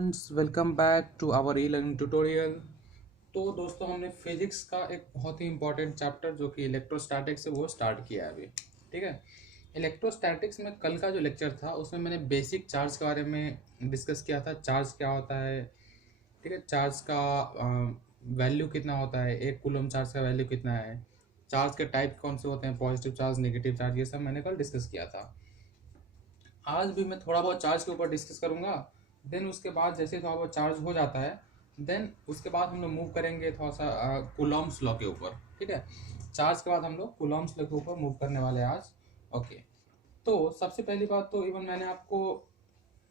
Students, welcome back to our e learning tutorial. तो दोस्तों, हमने फिजिक्स का एक बहुत ही इंपॉर्टेंट चैप्टर जो कि इलेक्ट्रोस्टैटिक्स है वो स्टार्ट किया है अभी। ठीक है। इलेक्ट्रोस्टैटिक्स में कल का जो लेक्चर था उसमें मैंने बेसिक चार्ज के बारे में डिस्कस किया था। चार्ज क्या होता है, ठीक है, चार्ज का वैल्यू कितना होता है, एक कूलम चार्ज का वैल्यू कितना है, चार्ज के टाइप कौन से होते हैं, पॉजिटिव चार्ज, नेगेटिव चार्ज, ये सब मैंने कल डिस्कस किया था। आज भी मैं थोड़ा बहुत चार्ज के ऊपर डिस्कस करूंगा। देन उसके बाद जैसे थोड़ा बहुत चार्ज हो जाता है, देन उसके बाद हम लोग मूव करेंगे थोड़ा सा कूलॉम्स लॉ के ऊपर। ठीक है। चार्ज के बाद हम लोग कूलॉम्स लॉ के ऊपर मूव करने वाले हैं आज। ओके। तो सबसे पहली बात तो इवन मैंने आपको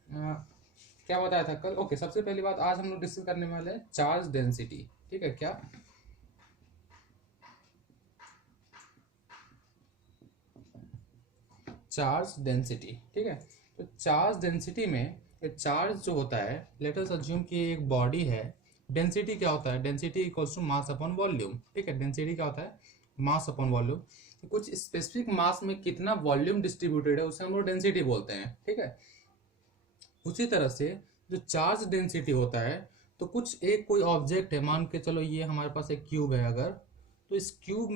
क्या बताया था कल। ओके, सबसे पहली बात आज हम लोग डिस्कस करने वाले हैं चार्ज डेंसिटी। ठीक है क्या? Charge density. ठीक है। तो चार्ज डेंसिटी में चार्ज जो होता है, लेट अस अज्यूम कि एक बॉडी है। डेंसिटी क्या होता है? Density equals to mass upon volume. ठीक है। डेंसिटी क्या होता है? Mass upon volume. कुछ स्पेसिफिक मास में कितना वॉल्यूम डिस्ट्रीब्यूटेड है उसे हम लोग डेंसिटी बोलते हैं। ठीक है। उसी तरह से जो चार्ज डेंसिटी होता है, तो कुछ एक कोई ऑब्जेक्ट है, मान के चलो ये हमारे पास एक क्यूब है अगर, तो इस क्यूब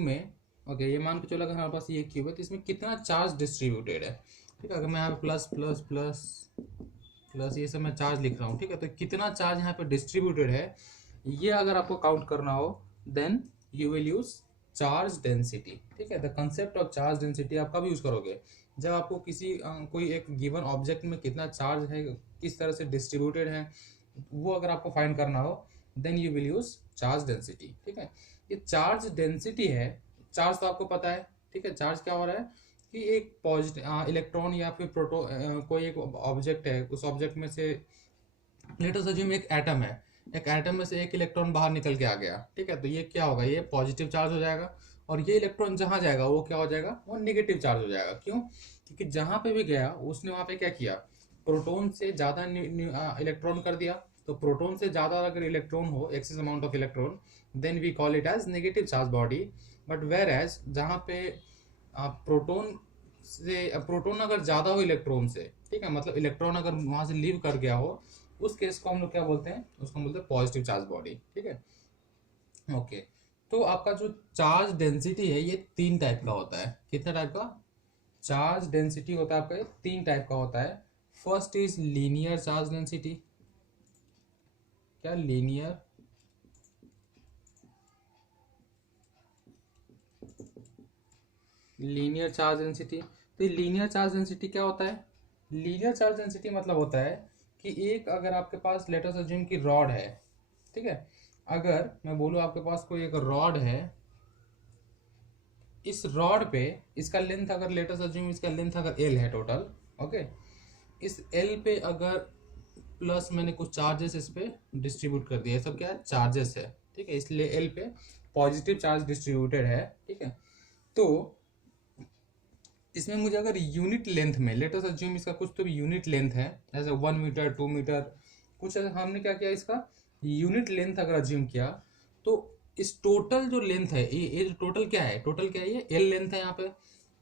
में ओके, ये मान के चलो अगर हमारे पास ये क्यूब है तो इसमें कितना चार्ज डिस्ट्रीब्यूटेड है। ठीक है। अगर मैं यहाँ पे प्लस प्लस प्लस प्लस ये सब मैं चार्ज लिख रहा हूँ, ठीक है, तो कितना चार्ज यहाँ पे डिस्ट्रीब्यूटेड है, ये अगर आपको काउंट करना हो then you will use charge density. ठीक है। The concept of charge density आप कब यूज करोगे? जब आपको कोई एक गिवन ऑब्जेक्ट में कितना चार्ज है, किस तरह से डिस्ट्रीब्यूटेड है, वो अगर आपको फाइंड करना हो then you will use charge density. ठीक है। ये चार्ज डेंसिटी है। चार्ज तो आपको पता है। ठीक है। चार्ज क्या हो रहा है कि एक पॉजिटिव इलेक्ट्रॉन या फिर कोई एक ऑब्जेक्ट है, उस ऑब्जेक्ट में से लेट अस अज्यूम एक एटम है, एक एटम में से एक इलेक्ट्रॉन बाहर निकल के आ गया। ठीक है। तो ये क्या होगा? ये पॉजिटिव चार्ज हो जाएगा। और ये इलेक्ट्रॉन जहां जाएगा वो क्या हो जाएगा? वो नेगेटिव चार्ज हो जाएगा। क्यों? क्योंकि जहां पे भी गया उसने वहां पे क्या किया? प्रोटॉन से ज्यादा इलेक्ट्रॉन कर दिया। तो प्रोटॉन से ज्यादा अगर इलेक्ट्रॉन हो, excess amount of electron, then we call it as negative charge body. But whereas जहाँ पे प्रोटॉन अगर ज्यादा हो इलेक्ट्रॉन से, ठीक है, मतलब इलेक्ट्रॉन अगर वहां से लीव कर गया हो, उस केस को हम लोग क्या बोलते हैं? उसको हम बोलते हैं पॉजिटिव चार्ज बॉडी। ठीक है। ओके। तो आपका जो चार्ज डेंसिटी है ये तीन टाइप का होता है। कितना टाइप का चार्ज डेंसिटी होता है आपका? ये तीन टाइप का होता है। First is linear charge density. क्या? Linear charge density. तो लीनियर चार्ज डेंसिटी क्या होता है? लीनियर चार्ज डेंसिटी मतलब होता है कि एक अगर आपके पास लेट अस अज्यूम की रॉड है, ठीक है, अगर मैं बोलूँ आपके पास कोई एक रॉड है, इस रॉड पे इसका लेंथ अगर लेट अस अज्यूम इसका लेंथ अगर एल है टोटल, ओके, इस एल पे अगर प्लस मैंने कुछ चार्जेस इस पे डिस्ट्रीब्यूट कर दिया, सब क्या है? चार्जेस है। ठीक है। इसलिए एल पे पॉजिटिव चार्ज डिस्ट्रीब्यूटेड है। ठीक है। तो इसमें मुझे अगर यूनिट लेंथ में लेट अस अज्यूम इसका कुछ तो भी यूनिट लेंथ है, जैसे 1 मीटर 2 मीटर, कुछ हमने क्या किया, इसका यूनिट लेंथ अगर अज्यूम किया, तो इस टोटल जो लेंथ है, ये जो टोटल क्या है? टोटल क्या है? ये एल लेंथ है। यहाँ पे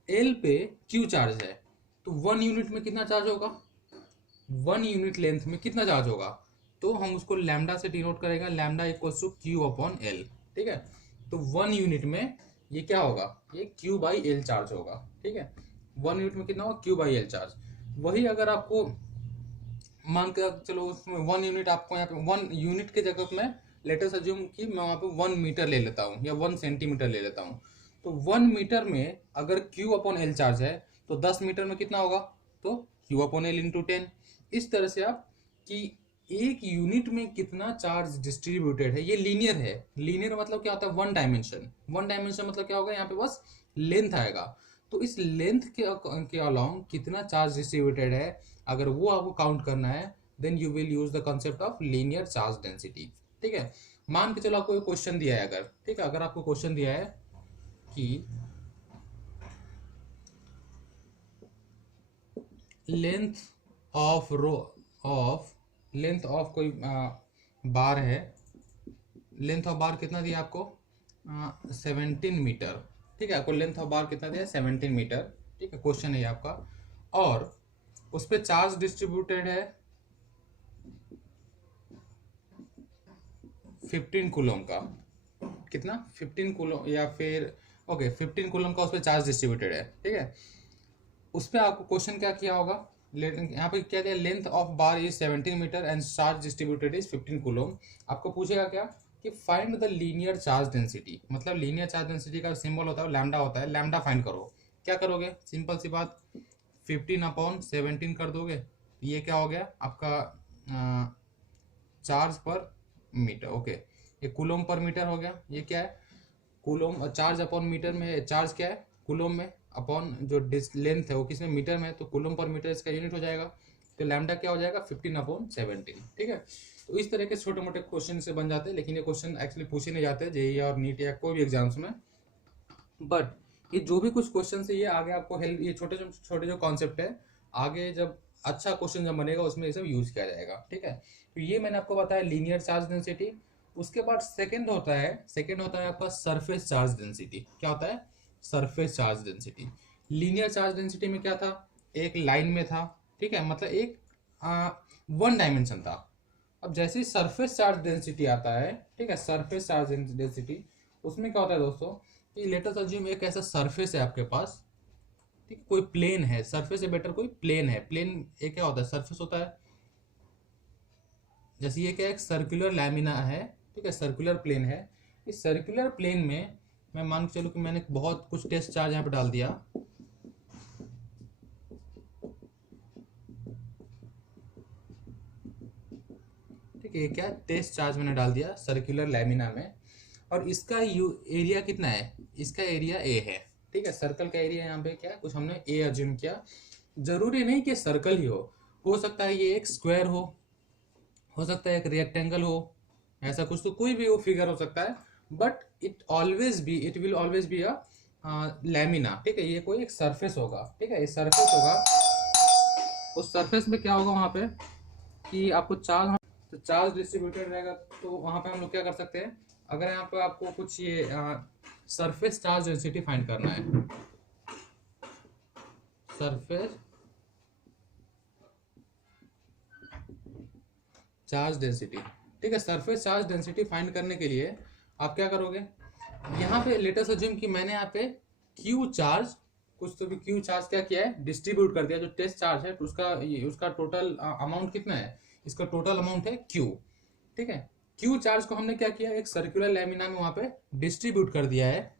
एल पे क्यू चार्ज है, तो 1 यूनिट में कितना चार्ज होगा? 1 यूनिट लेंथ में कितना चार्ज होगा? तो हम उसको लैम्डा से डिनोट करेगा, lambda equals to Q upon L. ठीक है। तो 1 यूनिट में ये क्या होगा? ये क्यू बाई एल चार्ज होगा। ठीक है। 1 यूनिट में कितना होगा? Q by L charge. वही अगर आपको मान के चलो उसमें 1 यूनिट, आपको यहाँ पे 1 यूनिट के जगह में लेटेस्ट अज्यूम कि मैं वहाँ पे 1 मीटर ले लेता हूँ या 1 सेंटीमीटर ले लेता हूँ। तो 1 मीटर में अगर क्यू अपॉन एल चार्ज है, तो 10 मीटर में कितना होगा? तो क्यू अपॉन एल इंटू 10। इस तरह से आप कि एक यूनिट में कितना चार्ज डिस्ट्रीब्यूटेड है, ये लीनियर है। लीनियर मतलब क्या होता है? One dimension. वन डायमेंशन मतलब क्या होगा? यहाँ पे बस लेंथ आएगा। तो इस लेंथ के अलोंग कितना चार्ज डिस्ट्रीब्यूटेड है, अगर वो आपको काउंट करना है, then you will use the concept of linear charge density. ठीक है। मान के चलो आपको एक क्वेश्चन दिया है, अगर, ठीक है, अगर आपको क्वेश्चन दिया है कि लेंथ ऑफ लेंथ ऑफ कोई बार है, लेंथ ऑफ बार कितना दिया आपको? 17 मीटर। ठीक है। आपको लेंथ ऑफ बार कितना दिया? 17 मीटर। ठीक है। क्वेश्चन है ये आपका। और उस पर चार्ज डिस्ट्रीब्यूटेड है 15 कूलम का। कितना? 15 कूलम, या फिर ओके 15 कूलम का उस पर चार्ज डिस्ट्रीब्यूटेड है, ठीक है। उस पर आपको क्वेश्चन क्या किया होगा, यहाँ पे क्या दिया, length of bar is 17 metre and charge distributed is 15 coulomb. आपको पूछेगा क्या कि find the linear charge density, मतलब लीनियर चार्ज डेंसिटी का सिंबल होता है लैम्डा होता है, लैम्डा फाइंड करो। क्या करोगे, सिंपल सी बात, 15/17 कर दोगे, ये क्या हो गया आपका चार्ज पर मीटर। ओके, ये कूलम पर मीटर हो गया। ये क्या है, कूलम, और चार्ज अपॉन मीटर में, चार्ज क्या है कूलम में, अपॉन जो लेंथ है वो किसमें, मीटर में, तो कूलम पर मीटर इसका यूनिट हो जाएगा। तो लैम्डा क्या हो जाएगा, 15/17, ठीक है। तो इस तरह के छोटे मोटे क्वेश्चन से बन जाते हैं, लेकिन ये क्वेश्चन एक्चुअली पूछे नहीं जाते जेईई और नीट या कोई भी एग्जाम्स में। बट ये जो भी कुछ क्वेश्चन है ये आगे आपको हेल्प, ये छोटे छोटे जो कॉन्सेप्ट है आगे जब अच्छा क्वेश्चन जब बनेगा उसमें ये सब यूज किया जाएगा, ठीक है। तो ये मैंने आपको बताया लीनियर चार्ज डेंसिटी। उसके बाद सेकंड होता है आपका सरफेस चार्ज डेंसिटी। क्या होता है, surface charge density. Linear charge density में क्या था, एक लाइन में था, ठीक है, मतलब एक वन डायमेंशन था। अब जैसे ही सरफेस चार्ज डेंसिटी आता है, ठीक है, सरफेस चार्ज डेंसिटी, उसमें क्या होता है दोस्तों कि लेट अस अज्यूम एक ऐसा सरफेस है आपके पास, ठीक, कोई प्लेन है, सरफेस से बेटर कोई प्लेन है। प्लेन एक क्या होता है, सरफेस होता है। जैसे ये क्या, एक सर्कुलर लैमिना है, ठीक है, सर्कुलर प्लेन है। इस सर्कुलर प्लेन में मैं मान के चलूँ कि मैंने बहुत कुछ टेस्ट चार्ज यहाँ पे डाल दिया, ठीक है, ये क्या, टेस्ट चार्ज मैंने डाल दिया सर्कुलर लैमिना में, और इसका एरिया कितना है, इसका एरिया ए है, ठीक है। सर्कल का एरिया यहाँ पे क्या है, कुछ हमने ए अज्यूम किया। जरूरी नहीं कि सर्कल ही हो सकता है ये एक स्क्वायर हो सकता है एक रेक्टेंगल हो, ऐसा कुछ, तो कोई भी वो फिगर हो सकता है। But it will always be a lamina, ठीक है। ये कोई एक सरफेस होगा, ठीक है, ये सरफेस होगा। उस सरफेस में क्या होगा वहां पे कि आपको चार्ज, तो चार्ज डिस्ट्रीब्यूटेड रहेगा। तो वहां पे हम लोग क्या कर सकते हैं, अगर यहाँ पे आपको कुछ ये सरफेस चार्ज डेंसिटी फाइंड करना है, सरफेस चार्ज डेंसिटी, ठीक है, सरफेस चार्ज डेंसिटी फाइंड करने के लिए आप क्या करोगे, यहाँ पे लेट अस अज्यूम कि मैंने यहाँ पे क्यू चार्ज, कुछ तो भी क्यू चार्ज क्या किया है, डिस्ट्रीब्यूट कर दिया। जो टेस्ट चार्ज है तो उसका टोटल अमाउंट कितना है, इसका टोटल अमाउंट है क्यू, ठीक है। क्यू चार्ज को हमने क्या किया, एक सर्कुलर लैमिना में वहां पे डिस्ट्रीब्यूट कर दिया है।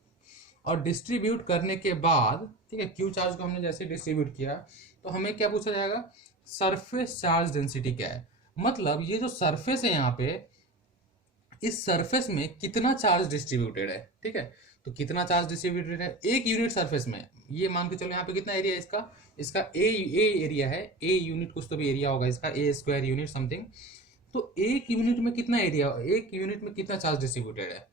और डिस्ट्रीब्यूट करने के बाद, ठीक है, क्यू चार्ज को हमने जैसे डिस्ट्रीब्यूट किया तो हमें क्या पूछा जाएगा, सरफेस चार्ज डेंसिटी क्या है। मतलब ये जो सरफेस है यहाँ पे, इस सरफेस में कितना चार्ज डिस्ट्रीब्यूटेड है, ठीक है। तो कितना चार्ज डिस्ट्रीब्यूटेड है एक यूनिट सरफेस में, ये मान के चलो यहाँ पे कितना एरिया है इसका, इसका ए एरिया है, ए यूनिट कुछ तो भी एरिया होगा इसका, ए स्क्वायर यूनिट समथिंग। तो एक यूनिट में कितना एरिया, एक यूनिट में कितना चार्ज डिस्ट्रीब्यूटेड है,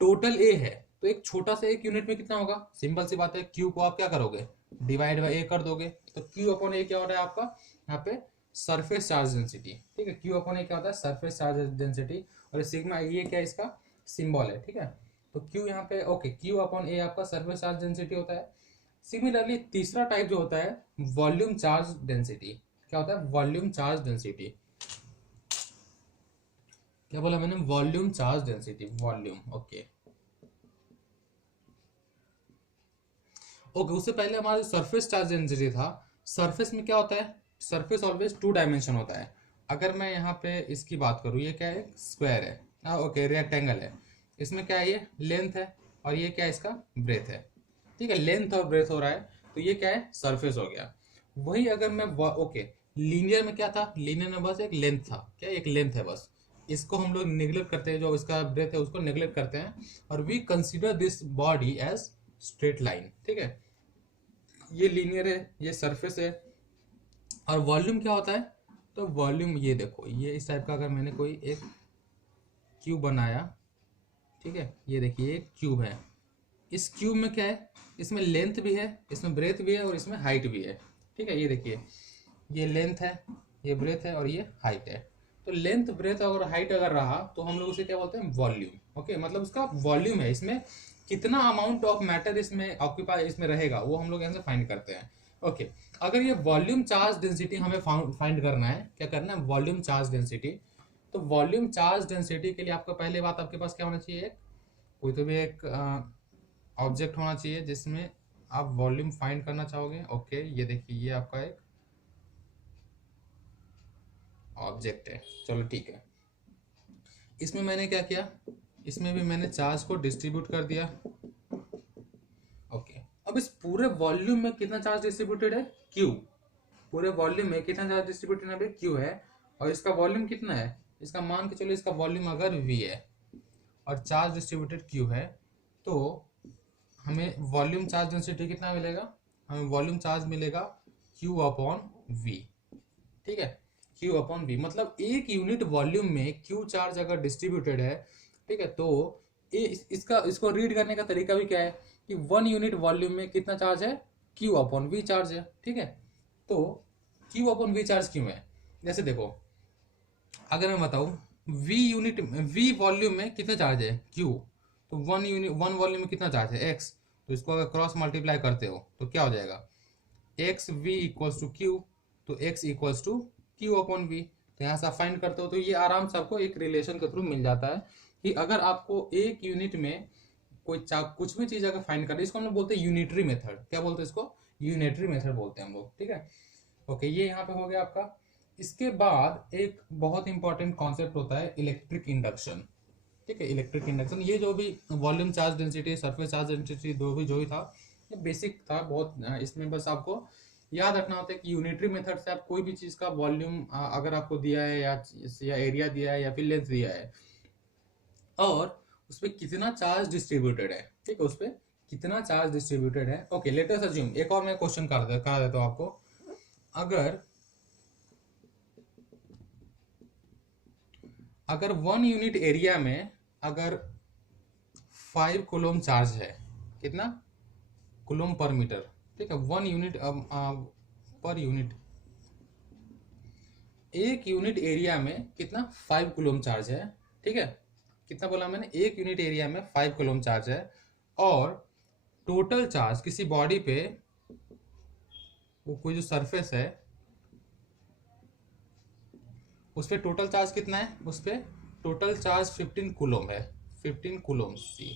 टोटल ए है। तो एक छोटा सा एक यूनिट में कितना होगा, सिंपल सी बात है, क्यू को आप क्या करोगे, डिवाइड बाई ए कर दोगे। तो क्यू अपॉन ए क्या हो रहा है आपका यहाँ पे, सरफेस चार्ज डेंसिटी, ठीक है। क्यू अपॉन ए क्या होता है, सरफेस चार्ज डेंसिटी, और सिग्मा ये क्या है, इसका सिंबल है, ठीक है। तो क्यू यहाँ पे ओके, क्यू अपॉन ए आपका सरफेस चार्ज डेंसिटी होता है। सिमिलरली तीसरा टाइप जो होता है वॉल्यूम चार्ज डेंसिटी। क्या होता है, वॉल्यूम चार्ज डेंसिटी, क्या बोला मैंने, volume charge density, volume, okay okay. उससे पहले हमारा सरफेस चार्ज डेंसिटी था। सरफेस में क्या होता है, सरफेस ऑलवेज टू डायमेंशन होता है। अगर मैं यहाँ पे इसकी बात करूँ, ये क्या है, स्क्वायर है, ओके, रेक्टेंगल है। इसमें क्या है, ये लेंथ है, और ये क्या है, इसका ब्रेथ है, ठीक है। लेंथ और ब्रेथ हो रहा है, तो ये क्या है, सरफेस हो गया। वही अगर मैं ओके, लीनियर में क्या था, लीनियर में बस एक लेंथ था, क्या एक लेंथ है बस, इसको हम लोग निगलेक्ट करते हैं, जो इसका ब्रेथ है उसको निगलेक्ट करते हैं, और we consider this body as straight line, ठीक है। ये लीनियर है, ये सरफेस है। और वॉल्यूम क्या होता है, तो वॉल्यूम ये देखो, ये इस टाइप का अगर मैंने कोई एक क्यूब बनाया, ठीक है, ये देखिए एक क्यूब है। इस क्यूब में क्या है, इसमें लेंथ भी है, इसमें ब्रेथ भी है, और इसमें हाइट भी है, ठीक है। ये देखिए, ये लेंथ है, ये ब्रेथ है, और ये हाइट है। तो लेंथ, ब्रेथ और हाइट अगर रहा तो हम लोग उसे क्या बोलते हैं, वॉल्यूम, ओके। मतलब उसका वॉल्यूम है, इसमें कितना अमाउंट ऑफ मैटर इसमें ऑक्यूपाई इसमें रहेगा वो हम लोग यहाँ से फाइंड करते हैं। ओके, अगर ये वॉल्यूम चार्ज डेंसिटी हमें फाइंड करना है, क्या करना है, वॉल्यूम चार्ज डेंसिटी। तो वॉल्यूम चार्ज डेंसिटी के लिए आपको पहले बात आपके पास क्या होना चाहिए, एक कोई तो भी एक ऑब्जेक्ट होना चाहिए जिसमें आप वॉल्यूम फाइंड करना चाहोगे। ओके, ये देखिए ये आपका एक ऑब्जेक्ट है, चलो ठीक है। इसमें मैंने क्या किया, इसमें भी मैंने चार्ज को डिस्ट्रीब्यूट कर दिया। ओके, अब इस पूरे वॉल्यूम में कितना चार्ज डिस्ट्रीब्यूटेड है, क्यू। पूरे वॉल्यूम में कितना चार्ज डिस्ट्रीब्यूटेड है, क्यू है। और इसका वॉल्यूम कितना है, इसका मान के चलो इसका वॉल्यूम अगर वी है और चार्ज डिस्ट्रीब्यूटेड क्यू है, तो हमें वॉल्यूम चार्ज डेंसिटी कितना मिलेगा, हमें वॉल्यूम चार्ज मिलेगा क्यू अपॉन वी। ठीक है, क्यू अपॉन वी मतलब एक यूनिट वॉल्यूम में क्यू चार्ज अगर डिस्ट्रीब्यूटेड है, ठीक है, तो इसका इसको रीड करने का तरीका भी क्या है कि 1 यूनिट वॉल्यूम में कितना चार्ज है, क्यू अपॉन वी चार्ज है। ठीक है, तो क्यू अपॉन वी चार्ज क्यों है, जैसे देखो अगर मैं बताऊं वी वॉल्यूम में कितना चार्ज है, क्यू, तो 1 वॉल्यूम में कितना चार्ज है, एक्स। तो इसको अगर क्रॉस मल्टीप्लाई करते हो तो क्या हो जाएगा, x v equals to q, तो x equals to Q upon v. तो यहाँ से आप फाइंड करते हो तो ये आराम से आपको एक रिलेशन के थ्रू मिल जाता है कि अगर आपको एक यूनिट में कोई कुछ भी चीज अगर फाइंड करना है, इसको हम लोग बोलते हैं यूनिटरी मेथड। क्या बोलते हैं इसको, यूनिटरी मेथड बोलते हैं हम लोग। ठीक है, ओके, ये यहाँ पे हो गया आपका। इसके बाद एक बहुत इंपॉर्टेंट कॉन्सेप्ट होता है इलेक्ट्रिक इंडक्शन। ठीक है, इलेक्ट्रिक इंडक्शन, ये जो भी volume charge density, surface charge density, जो भी था, ये बेसिक था बहुत। इसमें बस आपको याद रखना होता है कि यूनिटरी मेथड से आप कोई भी चीज का वॉल्यूम अगर आपको दिया है या एरिया दिया है या फिर लेंथ दिया है और उस पर कितना चार्ज डिस्ट्रीब्यूटेड है, ठीक है, उस पर कितना चार्ज डिस्ट्रीब्यूटेड है। ओके, लेट अस अज्यूम, एक और मैं क्वेश्चन करा देता हूँ आपको। अगर 1 यूनिट एरिया में अगर 5 कूलोम चार्ज है, कितना कूलोम पर मीटर, ठीक है, 1 यूनिट पर यूनिट, एक यूनिट एरिया में कितना 5 कूलोम चार्ज है। ठीक है, कितना बोला मैंने, एक यूनिट एरिया में 5 कूलोम चार्ज है और टोटल चार्ज किसी बॉडी पे, वो कोई जो सरफेस है उस पर टोटल चार्ज कितना है, उस पर टोटल चार्ज 15 कूलोम है, 15 कूलोम सी।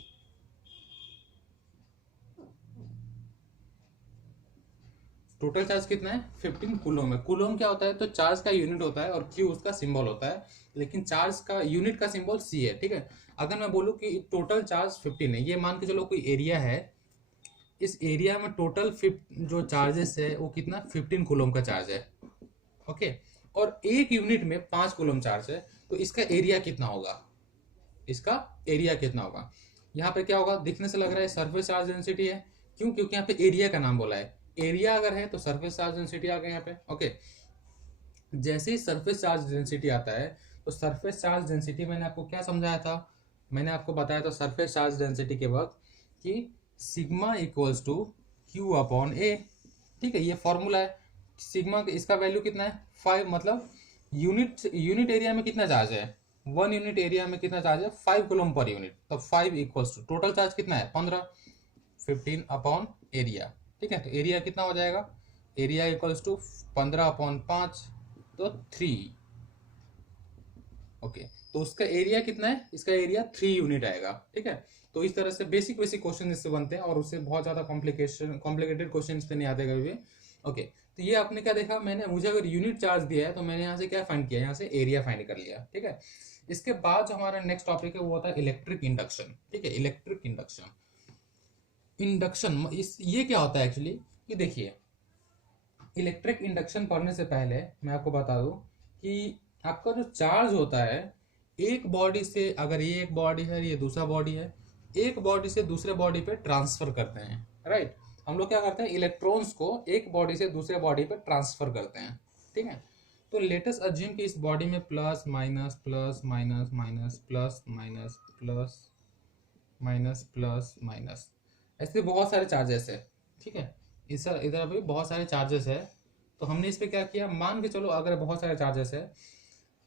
टोटल चार्ज कितना है, 15 कूलोम है। कूलोम क्या होता है, तो चार्ज का यूनिट होता है और क्यू उसका सिंबल होता है, लेकिन चार्ज का यूनिट का सिंबल सी है। ठीक है, अगर मैं बोलूँ कि टोटल चार्ज 15 है, ये मान के चलो कोई एरिया है, इस एरिया में टोटल जो चार्जेस है वो कितना, 15 कूलोम का चार्ज है। ओके, और एक यूनिट में 5 कूलोम चार्ज है, तो इसका एरिया कितना होगा, इसका एरिया कितना होगा। यहाँ पे क्या होगा, दिखने से लग रहा है सरफेस चार्ज डेंसिटी है, क्यों, क्योंकि यहाँ पे एरिया का नाम बोला है। एरिया अगर है तो सरफेस चार्ज डेंसिटी आ गया यहाँ पे। ओके, जैसे ही सरफेस चार्ज डेंसिटी आता है, तो सरफेस चार्ज डेंसिटी मैंने आपको क्या समझाया था, मैंने आपको बताया था सरफेस चार्ज डेंसिटी के वक्त कि sigma equals to Q upon A. ठीक है, ये फॉर्मूला है। सिग्मा इसका वैल्यू कितना है, 5, मतलब यूनिट एरिया में कितना चार्ज है, 1 यूनिट एरिया में कितना चार्ज है, 5 कूलोम पर यूनिट। तो 5 इक्वल्स टू टोटल चार्ज कितना है, 15, 15 अपॉन एरिया। ठीक है, तो एरिया कितना हो जाएगा, एरिया इक्वल्स टू 15 अपॉन 5, तो 3। ओके, तो उसका एरिया कितना है, इसका एरिया 3 यूनिट आएगा। ठीक है, तो इस तरह से बेसिक क्वेश्चन इससे बनते हैं और उससे बहुत ज्यादा कॉम्प्लिकेटेड क्वेश्चन पे नहीं आते कभी भी। ओके, तो ये आपने क्या देखा, मुझे अगर यूनिट चार्ज दिया है तो मैंने यहाँ से क्या फाइंड किया, यहाँ से एरिया फाइंड कर लिया। ठीक है, इसके बाद जो हमारा नेक्स्ट टॉपिक है वो होता है इलेक्ट्रिक इंडक्शन। ठीक है, इलेक्ट्रिक इंडक्शन ये क्या होता है एक्चुअली, ये देखिए, इलेक्ट्रिक इंडक्शन पढ़ने से पहले मैं आपको बता दूं कि आपका जो चार्ज होता है एक बॉडी से, अगर ये एक बॉडी है, ये दूसरा बॉडी है, एक बॉडी से दूसरे बॉडी पे ट्रांसफर करते हैं। राइट, हम लोग क्या करते हैं, इलेक्ट्रॉन्स को एक बॉडी से दूसरे बॉडी पे ट्रांसफर करते हैं। ठीक है, तो लेटेस्ट अज्यूम कि इस बॉडी में plus minus plus minus minus plus minus plus minus plus minus, ऐसे बहुत सारे चार्जेस है। ठीक है, इधर अभी बहुत सारे चार्जेस है। तो हमने इस पे क्या किया, मान के चलो अगर बहुत सारे चार्जेस है,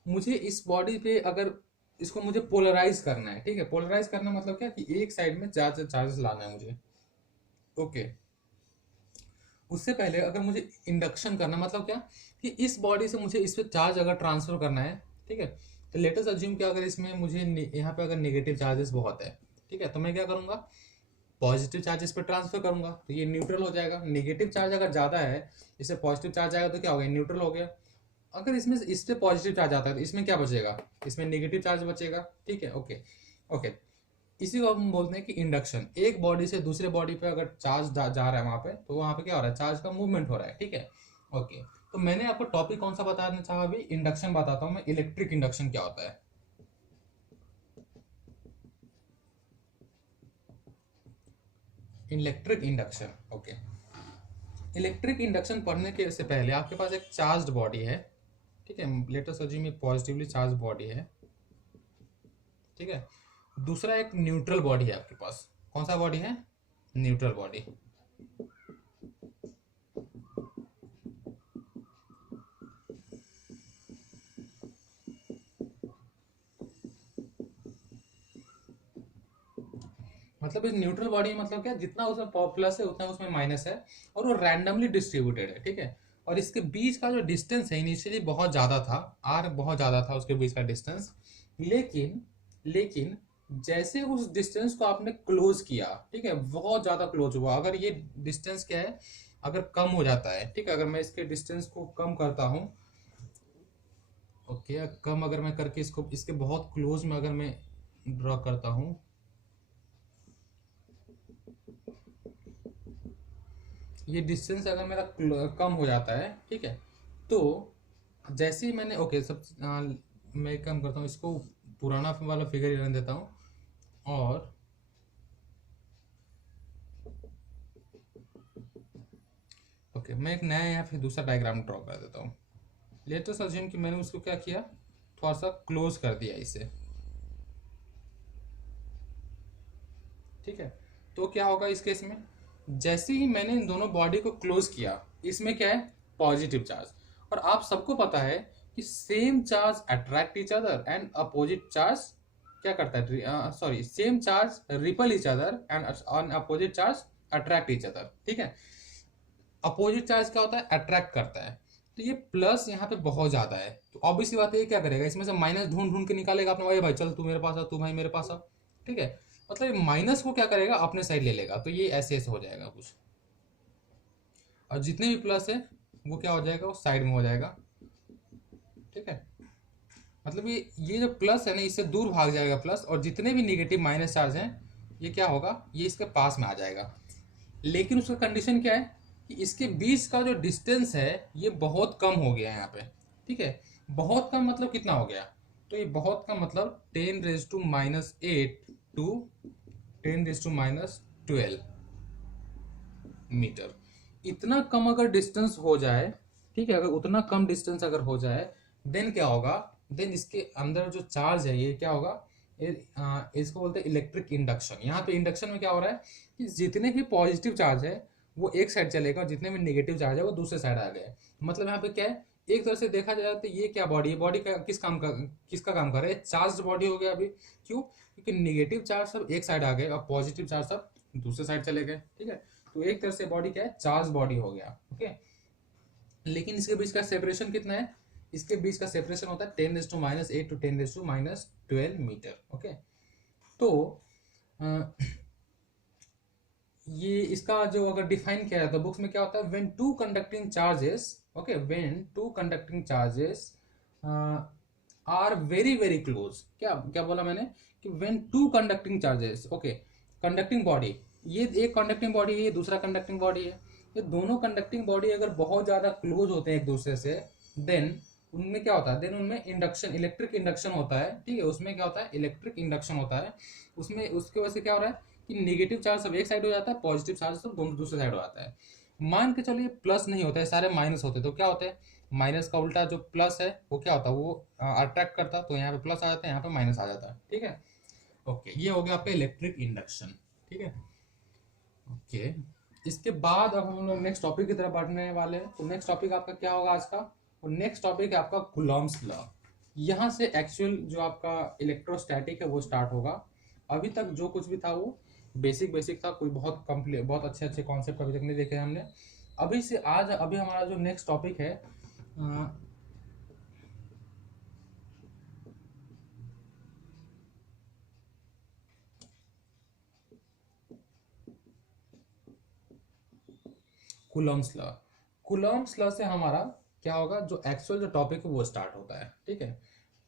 मुझे इस बॉडी पे अगर इसको मुझे पोलराइज करना है। ठीक है, पोलराइज करना मतलब क्या कि एक साइड में चार्जेस लाना है मुझे। ओके, उससे पहले अगर मुझे इंडक्शन करना, मतलब क्या कि इस बॉडी से मुझे इस पे चार्ज अगर ट्रांसफर करना है, ठीक है, तो लेट अस अज्यूम कि अगर इसमें मुझे यहाँ पे अगर नेगेटिव चार्जेस बहुत है, ठीक है, तो मैं क्या करूँगा, पॉजिटिव चार्ज इस पर ट्रांसफर करूंगा तो ये न्यूट्रल हो जाएगा। नेगेटिव चार्ज अगर ज़्यादा है, इससे पॉजिटिव चार्ज आएगा तो क्या हो गया, न्यूट्रल हो गया। अगर इसमें इस पे पॉजिटिव चार्ज आता है तो इसमें क्या बचेगा, इसमें नेगेटिव चार्ज बचेगा। ठीक है, ओके ओके। इसी को हम बोलते हैं कि इंडक्शन। एक बॉडी से दूसरे बॉडी पे अगर चार्ज जा रहा है वहां पे, तो वहां पे क्या हो रहा है, चार्ज का मूवमेंट हो रहा है। ठीक है, ओके। तो मैंने आपको टॉपिक कौन सा बताना चाहा, अभी इंडक्शन बताता हूँ मैं। इलेक्ट्रिक इंडक्शन क्या होता है, electric induction, okay. Electric induction पढ़ने के से पहले आपके पास एक चार्ज्ड बॉडी है, ठीक है, लेट अस अज्यूम ये पॉजिटिवली चार्ज बॉडी है, ठीक है। दूसरा एक न्यूट्रल बॉडी है आपके पास। कौन सा बॉडी है, न्यूट्रल बॉडी। मतलब इस न्यूट्रल बॉडी मतलब क्या, जितना उसमें प्लस है उतना उसमें माइनस है, और वो रैंडमली डिस्ट्रीब्यूटेड है। ठीक है, और इसके बीच का जो डिस्टेंस है इनिशियली बहुत ज़्यादा था, आर बहुत ज़्यादा था उसके बीच का डिस्टेंस, लेकिन लेकिन जैसे उस डिस्टेंस को आपने क्लोज किया, ठीक है, बहुत ज़्यादा क्लोज हुआ। अगर ये डिस्टेंस क्या है, अगर कम हो जाता है, ठीक है, अगर मैं इसके डिस्टेंस को कम करता हूँ, ओके, कम अगर मैं करके इसको इसके बहुत क्लोज में अगर मैं ड्रॉ करता हूँ, ये डिस्टेंस अगर मेरा कम हो जाता है, ठीक है, तो जैसे ही मैंने ओके सब मैं कम करता हूँ इसको, पुराना वाला फिगर ही रहने देता हूँ, और ओके मैं एक नया यहाँ फिर दूसरा डायग्राम ड्रॉ कर देता हूँ। लेट अस अज्यूम कि मैंने उसको क्या किया, थोड़ा सा क्लोज कर दिया इसे, ठीक है। तो क्या होगा इस केस में, जैसे ही मैंने इन दोनों बॉडी को क्लोज किया, इसमें क्या है, पॉजिटिव चार्ज। और आप सबको पता है कि same charge attract each other and opposite charge क्या करता है, sorry, same charge ripple each other and opposite charge attract each other. ठीक है, अपोजिट चार्ज क्या होता है, अट्रैक्ट करता है। तो ये प्लस यहाँ पे बहुत ज्यादा है, तो ऑब्वियसली बात है ये क्या करेगा, इसमें से माइनस ढूंढ ढूंढ के निकालेगा अपना, भाई भाई चल तू मेरे पास आ, तू भाई मेरे पास आ। ठीक है, मतलब माइनस को क्या करेगा, अपने साइड ले लेगा। तो ये ऐसे ऐसे हो जाएगा कुछ, और जितने भी प्लस है वो क्या हो जाएगा, वो साइड में हो जाएगा। ठीक है, मतलब ये जो प्लस है ना, इससे दूर भाग जाएगा प्लस, और जितने भी निगेटिव माइनस चार्ज हैं ये क्या होगा, ये इसके पास में आ जाएगा। लेकिन उसका कंडीशन क्या है कि इसके बीच का जो डिस्टेंस है ये बहुत कम हो गया है यहाँ पे। ठीक है, बहुत कम मतलब कितना हो गया, तो ये बहुत कम मतलब 10⁻⁻8 टू 10⁻⁻12 मीटर। इतना कम अगर डिस्टेंस हो जाए, ठीक है, अगर उतना कम डिस्टेंस अगर हो जाए, देन क्या होगा, देन इसके अंदर जो चार्ज है ये क्या होगा, इसको बोलते हैं इलेक्ट्रिक इंडक्शन। यहाँ पे इंडक्शन में क्या हो रहा है कि जितने भी पॉजिटिव चार्ज है वो एक साइड चलेगा, और जितने भी नेगेटिव चार्ज है वो दूसरे साइड आ गए। मतलब यहाँ पे क्या है, एक तरह से देखा जाए तो ये क्या बॉडी है, बॉडी का किसका काम कर रहा है, चार्ज बॉडी हो गया अभी। क्यों, क्योंकि नेगेटिव चार्ज सब एक साइड आ गए और पॉजिटिव चार्ज सब दूसरे साइड चले गए। ठीक है, तो एक तरह से बॉडी क्या है, चार्ज बॉडी हो गया। ओके, लेकिन इसके बीच का सेपरेशन कितना है, इसके बीच का सेपरेशन होता है 10⁻⁸ टू 10⁻12 मीटर। ओके, तो ये इसका जो अगर डिफाइन किया जाता है बुक्स में क्या होता है, when two conducting charges, okay, when two conducting charges are very very close. क्या क्या बोला मैंने, कि when two conducting charges, okay, conducting body, ये एक कंडक्टिंग बॉडी है, ये दूसरा कंडक्टिंग बॉडी है, ये दोनों कंडक्टिंग बॉडी अगर बहुत ज्यादा क्लोज होते हैं एक दूसरे से, देन उनमें क्या होता है, देन उनमें इंडक्शन, इलेक्ट्रिक इंडक्शन होता है। ठीक है, उसमें क्या होता है, इलेक्ट्रिक इंडक्शन होता है। उसमें उसके वजह से क्या हो रहा है कि नेगेटिव चार्ज सब एक साइड हो जाता है, पॉजिटिव चार्ज सब दोनों दूसरे साइड हो जाता है। मान के चलो ये प्लस नहीं होता है, सारे माइनस होते हैं, तो क्या होता है, माइनस का उल्टा जो प्लस है वो क्या होता है, वो अट्रैक्ट करता है, तो यहाँ पे प्लस आ जाता है, यहाँ पे माइनस आ जाता है। ठीक है, ओके, ये हो गया आपका इलेक्ट्रिक इंडक्शन। ठीक है, ओके। इसके बाद अब हम लोग नेक्स्ट टॉपिक की तरफ बढ़ने वाले हैं। तो नेक्स्ट टॉपिक आपका क्या होगा आज का, और नेक्स्ट टॉपिक है आपका कूलॉम्स लॉ। यहाँ से एक्चुअल जो आपका इलेक्ट्रोस्टैटिक है वो स्टार्ट होगा। अभी तक जो कुछ भी था वो बेसिक बेसिक था, कोई बहुत कंप्लीट बहुत अच्छे अच्छे कॉन्सेप्ट अभी तक नहीं देखे हमने। अभी हमारा जो नेक्स्ट टॉपिक है कूलम्ब्स लॉ। कूलम्ब्स लॉ से हमारा क्या होगा, जो एक्चुअल जो टॉपिक है वो स्टार्ट होता है, ठीक है।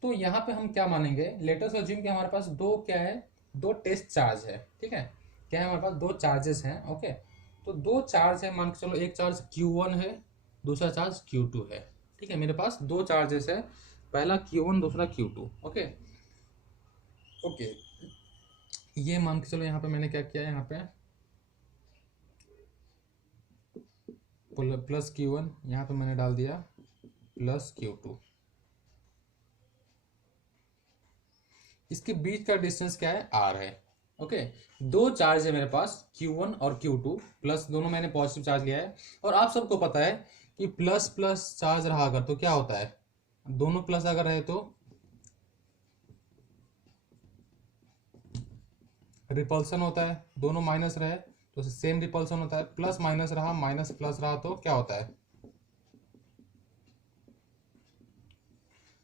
तो यहाँ पे हम क्या मानेंगे, लेट अस अज्यूम कि हमारे पास दो क्या है, दो टेस्ट चार्ज है, ठीक है। क्या है हमारे पास, दो चार्जेस हैं, ओके। तो दो चार्ज है, मान के चलो एक चार्ज Q1 है, दूसरा चार्ज Q2 है, ठीक है। मेरे पास दो चार्जेस है, पहला Q1 दूसरा Q2, ओके। ओके, ये मान के चलो यहाँ पे मैंने क्या किया, यहाँ पे प्लस Q1, यहाँ पे मैंने डाल दिया प्लस Q2। इसके बीच का डिस्टेंस क्या है, R है, ओके। दो चार्ज है मेरे पास Q1 और Q2, प्लस दोनों मैंने पॉजिटिव चार्ज लिया है। और आप सबको पता है कि प्लस प्लस चार्ज रहा अगर तो क्या होता है, दोनों प्लस अगर रहे तो रिपल्सन होता है, दोनों माइनस रहे तो सेम रिपल्सन होता है, प्लस माइनस रहा माइनस प्लस रहा तो क्या होता है,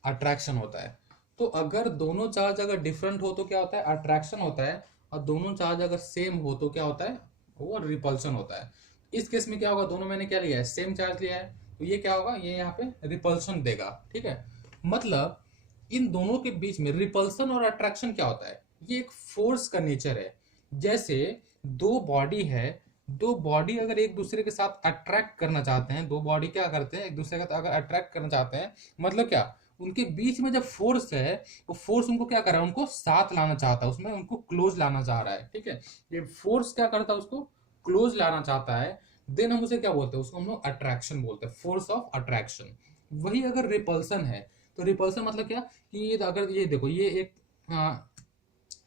अट्रैक्शन होता है। तो अगर दोनों चार्ज अगर डिफरेंट हो तो क्या होता है, अट्रैक्शन होता है। और दोनों चार्ज अगर सेम हो तो क्या होता है, वो रिपल्सन होता है। इस केस में क्या होगा, दोनों मैंने क्या लिया है, सेम चार्ज लिया है, तो ये क्या होगा, ये यहाँ पे रिपल्सन देगा, ठीक है। मतलब इन दोनों के बीच में रिपल्सन और अट्रैक्शन क्या होता है, ये एक फोर्स का नेचर है। जैसे दो बॉडी है, दो बॉडी अगर एक दूसरे के साथ अट्रैक्ट करना चाहते हैं, दो बॉडी क्या करते हैं, एक दूसरे का अगर अट्रैक्ट करना चाहते हैं, मतलब क्या, उनके बीच में जब फोर्स है, वो फोर्स उनको क्या कर रहा है, उनको साथ लाना चाहता है, उसमें उनको क्लोज लाना चाह रहा है, ठीक है। ये फोर्स क्या करता है, उसको क्लोज लाना चाहता है। देन हम उसे क्या बोलते हैं, उसको हम लोग अट्रैक्शन बोलते हैं, फोर्स ऑफ अट्रैक्शन। वही अगर रिपल्सन है, तो रिपल्सन मतलब क्या, कि ये अगर ये देखो, ये एक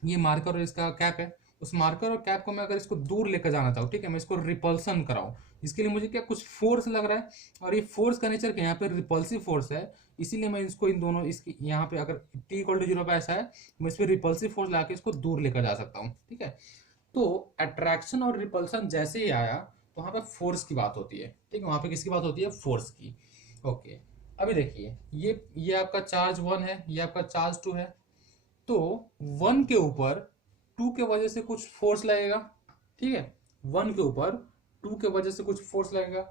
ये मार्कर और इसका कैप है, उस मार्कर और कैप को मैं अगर इसको दूर लेकर जाना चाहूँ, ठीक है, मैं इसको रिपल्सन कराऊँ, इसके लिए मुझे क्या कुछ फोर्स लग रहा है। और ये फोर्स का नेचर क्या, यहाँ पे रिपल्सिव फोर्स है, इसीलिए मैं इसको इन दोनों इसकी यहाँ पे अगर t इक्वल टू 0 पे ऐसा है, मैं इस पर रिपल्सिव फोर्स लगा के इसको दूर लेकर जा सकता हूँ, ठीक है। तो अट्रैक्शन और रिपल्सन जैसे ही आया तो वहाँ पे फोर्स की बात होती है, ठीक है, वहाँ पे किसकी बात होती है, फोर्स की, ओके। अभी देखिए, ये आपका चार्ज 1 है, ये आपका चार्ज 2 है। तो 1 के ऊपर 2 के वजह से कुछ फोर्स लगेगा, ठीक है। 1 के ऊपर 2 के वजह से कुछ फोर्स लगेगा,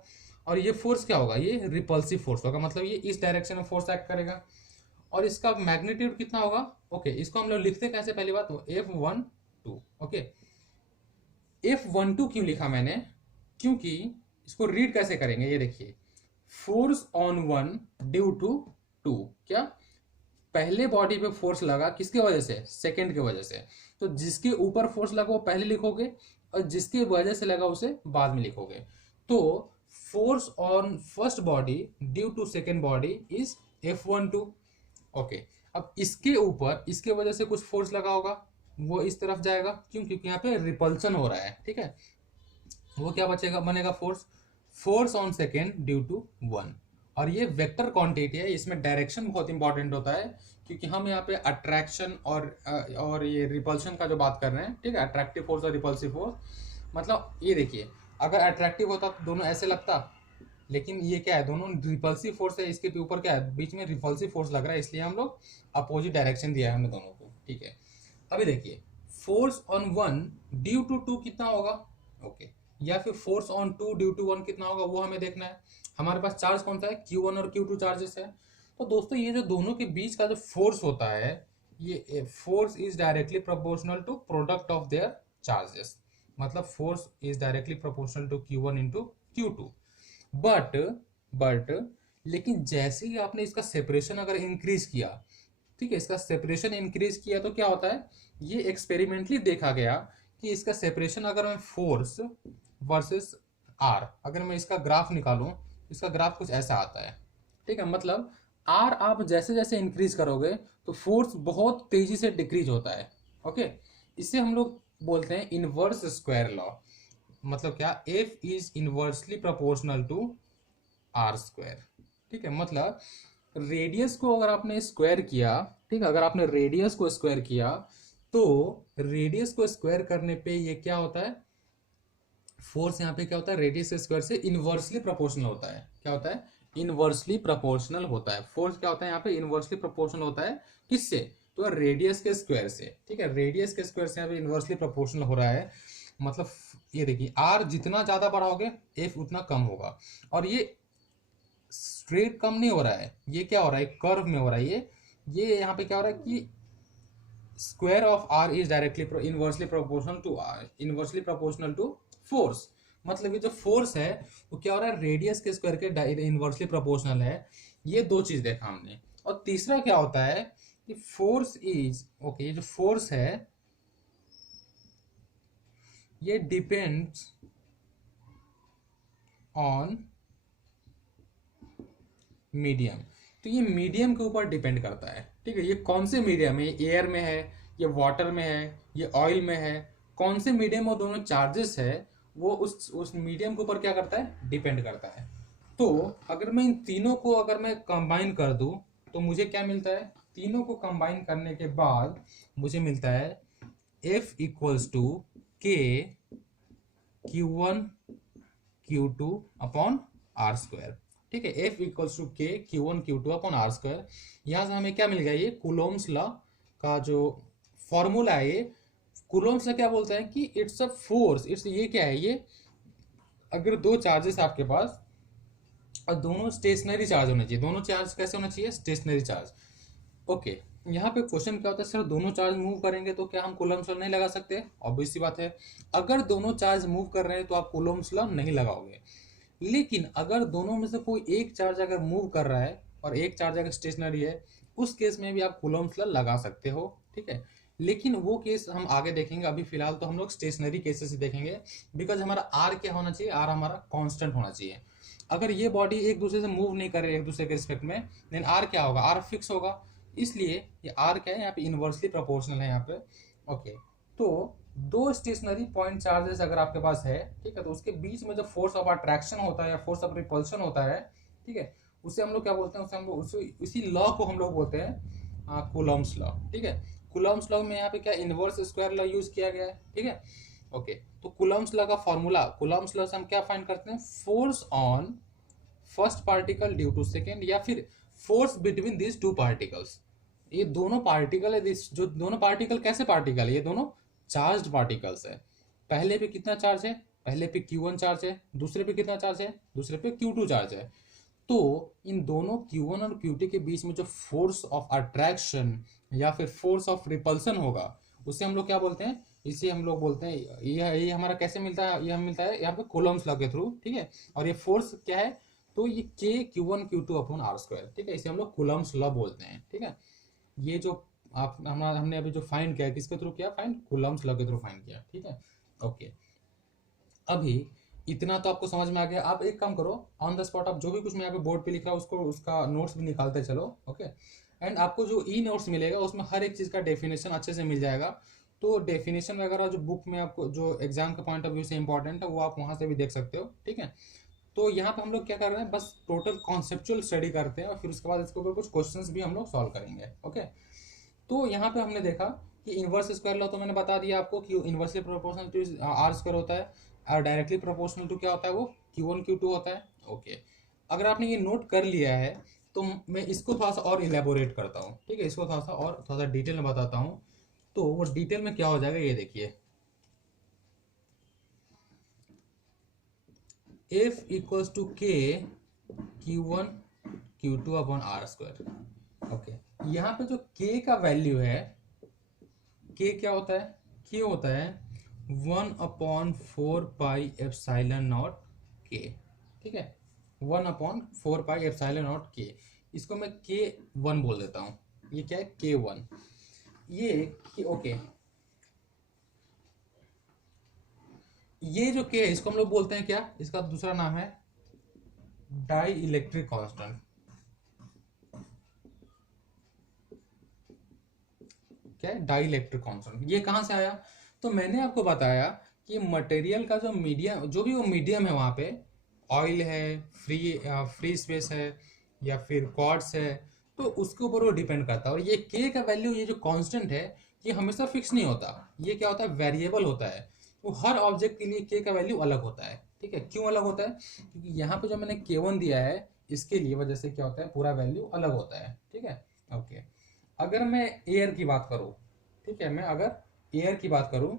और ये फोर्स क्या होगा, ये रिपल्सिव फोर्स होगा, मतलब ये इस डायरेक्शन में फोर्स एक्ट करेगा। और इसका मैग्नीट्यूड कितना होगा, ओके। इसको हम लोग लिखते कैसे, पहली बात तो F12, ओके। F12 क्यों लिखा मैंने, क्योंकि इसको रीड कैसे करेंगे, ये देखिए, फोर्स ऑन 1 ड्यू टू 2, क्या, पहले बॉडी पे फोर्स लगा किसके वजह से, सेकंड के वजह से। तो जिसके ऊपर फोर्स लगा वो पहले लिखोगे, और जिसके वजह से लगा उसे बाद में लिखोगे। तो force on first body due to second body is F12, okay. अब इसके ऊपर इसके वजह से कुछ फोर्स लगा होगा, वो इस तरफ जाएगा, क्यों, क्योंकि यहाँ पे रिपल्सन हो रहा है, ठीक है। वो क्या बचेगा, बनेगा force, force on second due to 1। और ये वेक्टर क्वांटिटी है, इसमें डायरेक्शन बहुत इंपॉर्टेंट होता है, क्योंकि हम यहाँ पे अट्रैक्शन और ये रिपल्शन का जो बात कर रहे हैं, ठीक है, अट्रैक्टिव फोर्स और रिपल्सिव फोर्स। मतलब ये देखिए, अगर अट्रैक्टिव होता तो दोनों ऐसे लगता, लेकिन ये क्या है, दोनों रिपल्सिव फोर्स है, इसके ऊपर क्या है, बीच में रिपल्सिव फोर्स लग रहा है, इसलिए हम लोग अपोजिट डायरेक्शन दिया है हमने दोनों को, ठीक है। अभी देखिए, फोर्स ऑन 1 ड्यू टू 2 कितना होगा, ओके, या फिर फोर्स ऑन 2 ड्यू टू 1 कितना होगा, वो हमें देखना है। हमारे पास चार्ज कौन सा है, Q1 और Q2 चार्जेस है। तो दोस्तों ये जो दोनों के बीच का जो फोर्स होता है, ये force is directly proportional to product of their charges, मतलब force is directly proportional to Q1 into Q2। But लेकिन जैसे ही आपने इसका सेपरेशन अगर इंक्रीज किया, ठीक है, इसका सेपरेशन इंक्रीज किया तो क्या होता है, ये एक्सपेरिमेंटली देखा गया कि इसका सेपरेशन अगर मैं फोर्स वर्सेस आर, अगर मैं इसका ग्राफ निकालूं, इसका ग्राफ कुछ ऐसा आता है, ठीक है। मतलब आर आप जैसे जैसे इंक्रीज करोगे तो फोर्स बहुत तेजी से डिक्रीज होता है, ओके। इसे हम लोग बोलते हैं इनवर्स स्क्वायर लॉ। मतलब क्या, F is inversely proportional to are square, ठीक है। मतलब रेडियस को अगर आपने स्क्वायर किया, ठीक है, अगर आपने रेडियस को स्क्वायर किया, तो रेडियस को स्क्वायर करने पे ये क्या होता है, फोर्स यहाँ पे क्या होता है, रेडियस के स्क्वायर से इनवर्सली प्रोपोर्शनल होता है। क्या होता है, इनवर्सली प्रोपोर्शनल होता है। फोर्स क्या होता है यहाँ पे, इनवर्सली प्रोपोर्शनल होता है किससे, तो रेडियस के स्क्वायर से। ठीक है, रेडियस के स्क्वायर से यहाँ पे इनवर्सली प्रोपोर्शनल हो रहा है। मतलब ये देखिए, आर जितना ज्यादा बढ़ाओगे एफ उतना कम होगा। और ये स्ट्रेट कम नहीं हो रहा है, ये क्या हो रहा है, कर्व में हो रहा है। ये यहाँ पे क्या हो रहा है कि square of r is directly inversely proportional to r, inversely proportional to force. मतलब ये जो फोर्स है वो क्या हो रहा है, रेडियस के स्क्वायर के इनवर्सली प्रोपोर्शनल है। ये दो चीज देखा हमने। और तीसरा क्या होता है कि फोर्स इज ओके, ये जो फोर्स है ये डिपेंड्स ऑन मीडियम। तो ये मीडियम के ऊपर डिपेंड करता है। ठीक है, ये कौन से मीडियम है, ये एयर में है, ये वाटर में है, ये ऑयल में है, कौन से मीडियम और दोनों चार्जेस है वो उस मीडियम के ऊपर क्या करता है, डिपेंड करता है। तो अगर मैं इन तीनों को अगर मैं कंबाइन कर दूं तो मुझे क्या मिलता है, तीनों को कंबाइन करने के बाद मुझे मिलता है F इक्वल्स टू के Q1 Q2 upon r square. ठीक है, F इक्वल्स टू के Q1 Q2 upon r square. यहाँ से हमें क्या मिल गया, ये कूलोम्स लॉ का जो फॉर्मूला है, ये कूलोम्स लॉ क्या बोलता है कि इट्स अ फोर्स, इट्स ये क्या है, ये अगर दो चार्जेस आपके पास और दोनों स्टेशनरी चार्ज होने चाहिए, दोनों चार्ज कैसे होना चाहिए, स्टेशनरी चार्ज। ओके, यहाँ पे क्वेश्चन क्या होता है, सर दोनों चार्ज मूव करेंगे तो क्या हम कूलम्स लॉ नहीं लगा सकते, ऑब्वियस सी बात है। अगर दोनों चार्ज मूव कर रहे हैं तो आप कूलम्स लॉ नहीं लगाओगे। लेकिन अगर दोनों में से कोई एक चार्ज अगर मूव कर रहा है और एक चार्ज अगर स्टेशनरी है, उस केस में भी आप कूलम्स लॉ लगा सकते हो। ठीक है, लेकिन वो केस हम आगे देखेंगे, अभी फिलहाल तो हम लोग स्टेशनरी केसेस ही देखेंगे। बिकॉज हमारा आर क्या होना चाहिए, आर हमारा कांस्टेंट होना चाहिए। अगर ये बॉडी एक दूसरे से मूव नहीं कर रही है एक दूसरे के रिस्पेक्ट में, देन आर क्या होगा, आर फिक्स होगा। इसलिए ये आर क्या है, यहाँ पे इनवर्सली प्रोपोर्शनल है यहाँ पे। ओके, तो दो स्टेशनरी पॉइंट चार्जेस अगर आपके पास है, ठीक है, तो उसके बीच में जो फोर्स ऑफ अट्रैक्शन होता है या फोर्स ऑफ रिपल्शन होता है, ठीक है, उसे हम लोग क्या बोलते हैं, उसे हम लोग उसी लॉ को हम लोग बोलते हैं कूलम्स लॉ। ठीक है, कूलम्स लॉ में यहाँ पे क्या इनवर्स स्क्वायर लॉ यूज किया गया है। ठीक है, ओके, तो कूलम्स लॉ का फॉर्मूला, कूलम्स लॉ से हम क्या फाइंड करते हैं, force on first particle due to second, या फिर force between this two particles. ये दोनों पार्टिकल है, जो दोनों पार्टिकल कैसे पार्टिकल है, ये दोनों चार्ज्ड पार्टिकल्स है। पहले पे कितना चार्ज है, पहले पे Q1 चार्ज है, दूसरे पे कितना चार्ज है, दूसरे पे Q2 चार्ज है। तो इन दोनों Q1 और Q2 के बीच में जो फोर्स ऑफ अट्रैक्शन या फिर फोर्स ऑफ रिपल्सन होगा, उसे हम लोग क्या बोलते हैं, इसे हम लोग बोलते हैं, ये हमारा कैसे मिलता है, ये हमें मिलता है यहाँ पे कूलम्स लॉ के थ्रू। ठीक है, और ये फोर्स क्या है, तो ये के Q1 Q2 upon r square. ठीक है, इसे हम लोग कूलम्स लॉ बोलते हैं। ठीक है, ये जो आप हमने अभी जो फाइंड किया, किसके थ्रू किया फाइंड, कूलम्स लॉ के थ्रू फाइंड किया। ठीक है, ओके, अभी इतना तो आपको समझ में आ गया। आप एक काम करो, ऑन द स्पॉट आप जो भी कुछ मैं यहाँ पे बोर्ड पे लिख रहा हूँ उसको, उसका नोट्स भी निकालते चलो। ओके, एंड आपको जो ई नोट्स मिलेगा उसमें हर एक चीज़ का डेफिनेशन अच्छे से मिल जाएगा। तो डेफिनेशन वगैरह जो बुक में आपको जो एग्जाम के पॉइंट ऑफ व्यू से इंपॉर्टेंट है वो आप वहाँ से भी देख सकते हो। ठीक है, तो यहाँ पे हम लोग क्या कर रहे हैं, बस टोटल कॉन्सेप्चुअल स्टडी करते हैं और फिर उसके बाद इसके ऊपर कुछ क्वेश्चंस भी हम लोग सॉल्व करेंगे। ओके, तो यहाँ पे हमने देखा कि इनवर्स स्क्वायर लॉ तो मैंने बता दिया आपको कि inversely proportional to are square होता है, और डायरेक्टली प्रोपोर्शनल टू क्या होता है, वो Q1 Q2 होता है। ओके, अगर आपने ये नोट कर लिया है तो मैं इसको थोड़ा सा और इलेबोरेट करता हूँ। ठीक है, इसको थोड़ा सा डिटेल में बताता हूँ। तो वो डिटेल में क्या हो जाएगा, ये देखिए, F इक्वल्स टू के Q1 Q2 upon r square. Okay, यहाँ पे जो k का वैल्यू है, k क्या होता है, k होता है 1/4πε0 k। ठीक है, 1/4πε0 k, इसको मैं K1 बोल देता हूँ। ये क्या है, K1, ये ओके, ये जो K है इसको हम लोग बोलते हैं क्या, इसका दूसरा नाम है डाई इलेक्ट्रिक कांस्टेंट। क्या है, डाई इलेक्ट्रिक कांस्टेंट। ये कहाँ से आया, तो मैंने आपको बताया कि मटेरियल का जो मीडियम, जो भी वो मीडियम है, वहाँ पे ऑयल है, फ्री स्पेस है, या फिर क्वार्ट्ज है, तो उसके ऊपर वो डिपेंड करता है। और ये के का वैल्यू, ये जो कांस्टेंट है, ये हमेशा फिक्स नहीं होता, ये क्या होता है, वेरिएबल होता है। वो हर ऑब्जेक्ट के लिए के का वैल्यू अलग होता है। ठीक है, क्यों अलग होता है? क्योंकि यहाँ पे जो मैंने k1 दिया है इसके लिए वजह से क्या होता है, पूरा वैल्यू अलग होता है। ठीक है, ओके। अगर मैं एयर की बात करूँ, ठीक है, मैं अगर एयर की बात करूँ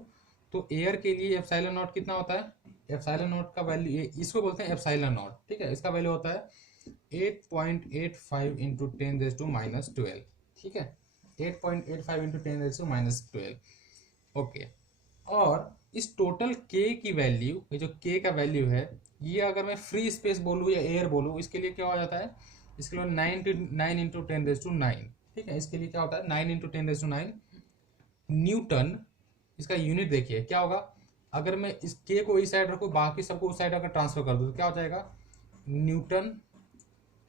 तो एयर के लिए एप्सिलॉन नॉट कितना होता है? एप्सिलॉन नॉट का वैल्यू, इसको बोलते हैं एप्सिलॉन नॉट। ठीक है, इसका वैल्यू होता है 8.85 इंटू 10⁻²। ठीक है, 8.85 इंटू 10⁻²। ओके। और इस टोटल के की वैल्यू, ये जो के का वैल्यू है, ये अगर मैं फ्री स्पेस बोलूँ या एयर बोलूँ, इसके लिए क्या हो जाता है? इसके लिए 9 इंटू 10⁹। ठीक है, इसके लिए क्या होता है? 9 इंटू 10⁹ न्यूटन। इसका यूनिट देखिए क्या होगा। अगर मैं इस के को इस साइड रखूँ, बाकी सबको उस साइड अगर ट्रांसफर कर दूँ तो क्या हो जाएगा? न्यूटन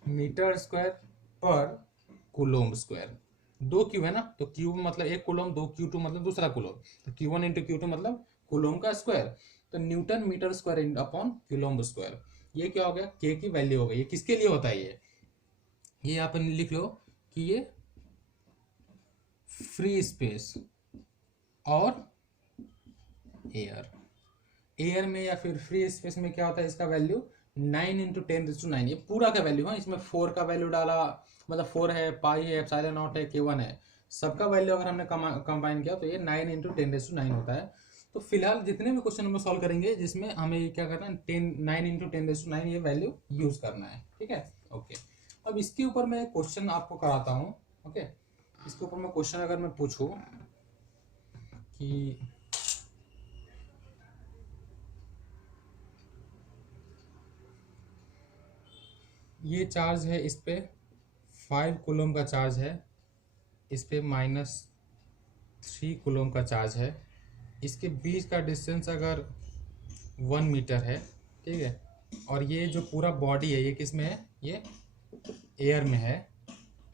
मीटर स्क्वायर पर कूलोम्ब स्क्वायर। 2 क्यू है ना, तो क्यू मतलब 1 कूलोम, 2 Q2 मतलब दूसरा कूलोम, तो Q1 इंटू Q2 मतलब कूलोम का स्क्वायर। तो newton metre square upon coulomb square, ये क्या हो गया? के की वैल्यू हो गई। ये किसके लिए होता है? ये आप लिख लो कि ये फ्री स्पेस और एयर। एयर में या फिर फ्री स्पेस में क्या होता है? इसका वैल्यू 9 इंटू 10⁹ ये पूरा का वैल्यू है। इसमें 4 का वैल्यू डाला, मतलब 4 है, पाई है, एप्सिलॉन नॉट है, k1 है, सबका वैल्यू अगर हमने कंबाइन किया तो ये 9 इंटू 10⁹ होता है। तो फिलहाल जितने भी क्वेश्चन हम सॉल्व करेंगे जिसमें हमें क्या करना है, 9 इंटू 10⁹ ये वैल्यू यूज करना है। ठीक है, ओके। अब इसके ऊपर मैं क्वेश्चन आपको कराता हूँ। ओके, इसके ऊपर मैं क्वेश्चन अगर मैं पूछूँ कि ये चार्ज है, इस पे 5 कूलोम का चार्ज है, इस पे -3 कूलोम का चार्ज है, इसके बीच का डिस्टेंस अगर 1 मीटर है। ठीक है, और ये जो पूरा बॉडी है ये किस में है? ये एयर में है।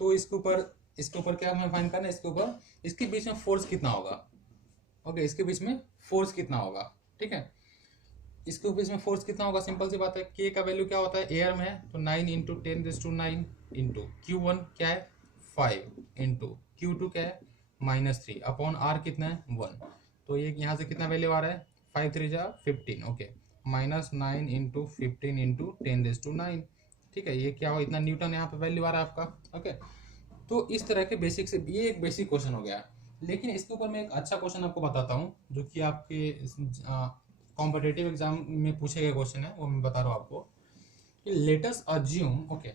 तो इसके ऊपर क्या हमें फाइंड करना है? इसके ऊपर इसके बीच में फोर्स कितना होगा? ओके, इसके बीच में फोर्स कितना होगा? ठीक है, इसके बीच में फोर्स कितना होगा? सिंपल सी बात है, के का वैल्यू क्या होता है? एयर में है तो 9 इंटू 10⁹ इंटू Q1 क्या है? 5 इंटू Q2 क्या है? -3 अपॉन आर कितना है? 1। तो ये यहाँ से कितना वैल्यू आ रहा है? 5 3 जा 15। Okay, -9 into 15 into 10⁹। ठीक है, ये क्या हो? इतना न्यूटन यहाँ पे वैल्यू आ रहा है आपका। ओके, तो इस तरह के बेसिक से ये एक बेसिक क्वेश्चन हो गया। लेकिन इसके ऊपर मैं एक अच्छा क्वेश्चन आपको बताता हूँ जो कि आपके कॉम्पिटेटिव एग्जाम में पूछे गए क्वेश्चन है, वो मैं बता रहा हूँ आपको कि लेटस अज्यूम। ओके,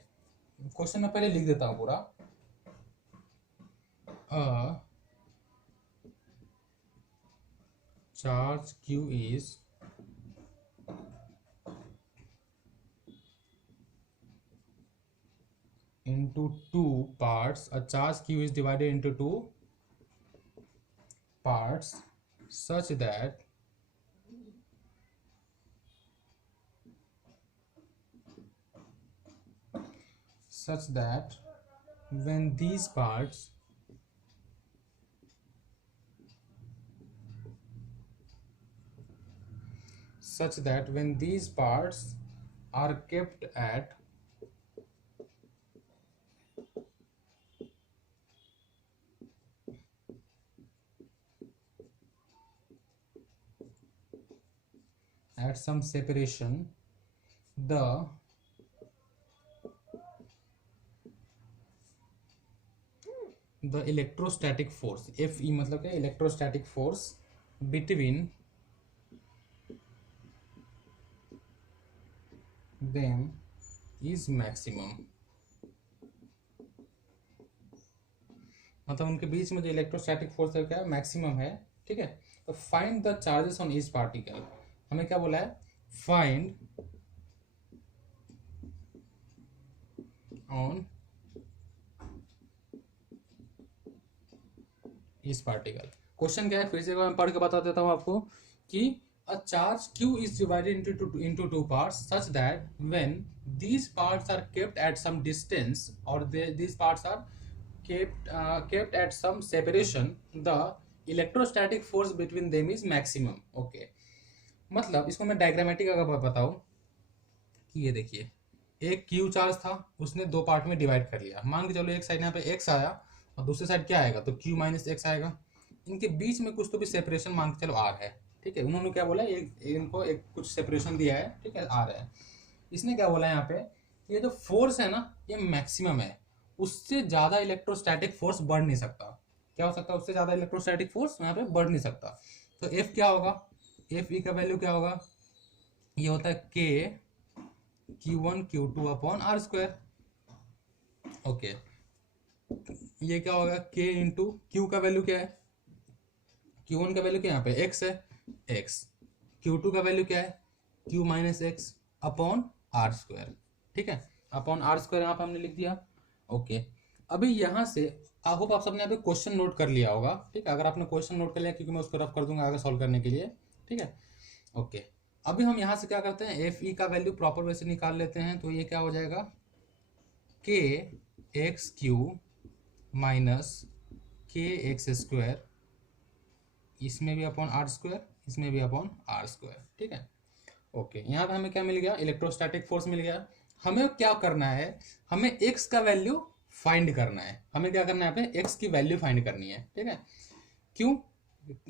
क्वेश्चन मैं पहले लिख देता हूँ पूरा। Charge Q is into 2 parts. A charge Q is divided into 2 parts such that when these parts are kept at some separation, the electrostatic force, Fe मतलब क्या? Electrostatic force between them is maximum. मतलब उनके बीच में जो electrostatic force है क्या? Maximum है। ठीक है, तो find the charges on each particle. हमें क्या बोला है? फाइंड ऑन इस पार्टिकल। क्वेश्चन क्या है? फिर से मैं पढ़ के बता देता हूँ आपको कि a charge Q is divided into two parts such that when these parts are kept at some distance or these parts are kept at some separation, the electrostatic force between them is maximum. Okay, मतलब इसको मैं diagrammatic अगर बताऊँ कि ये देखिए, एक Q charge था, उसने 2 पार्ट में डिवाइड कर लिया। मान के चलो एक साइड यहाँ पे X आया और दूसरी साइड क्या आएगा? तो Q - X आएगा। इनके बीच में कुछ तो भी सेपरेशन मान के चलो R है। ठीक है, उन्होंने क्या बोला, इनको एक कुछ सेपरेशन दिया है, ठीक है, आर है। इसने क्या बोला यहाँ पे, ये जो फोर्स है ना ये मैक्सिमम है, उससे ज्यादा इलेक्ट्रोस्टैटिक फोर्स बढ़ नहीं सकता। क्या हो सकता है, उससे ज्यादा इलेक्ट्रोस्टैटिक फोर्स यहाँ पे बढ़ नहीं सकता। तो एफ क्या होगा, एफ ई का वैल्यू क्या होगा, ये होता है के Q1 Q2 upon r square. Okay, ये क्या होगा, के इंटू क्यू का वैल्यू क्या है, Q1 का वैल्यू क्या यहाँ पे x है, x, Q2 का वैल्यू क्या है, Q minus x upon r square, ठीक है, अपॉन आर स्क्वायर यहाँ पे हमने लिख दिया। ओके, अभी यहाँ से आई होप आप सबने यहाँ पे क्वेश्चन नोट कर लिया होगा, ठीक है, अगर आपने क्वेश्चन नोट कर लिया, क्योंकि मैं उसको रफ कर दूंगा आगे सॉल्व करने के लिए, ठीक है। ओके, अभी हम यहाँ से क्या करते हैं, एफ ई का वैल्यू प्रॉपर वे से निकाल लेते हैं। तो ये क्या हो जाएगा, के एक्स क्यू माइनस के एक्स स्क्वायर, इसमें भी अपॉन आर स्क्वायर, इसमें भी अपॉन आर स्क्वायर, ठीक है। ओके, यहाँ पे हमें क्या मिल गया, इलेक्ट्रोस्टैटिक फोर्स मिल गया। हमें क्या करना है, हमें एक्स का वैल्यू फाइंड करना है, हमें क्या करना है, यहाँ पे एक्स की वैल्यू फाइंड करनी है, ठीक है। क्यों,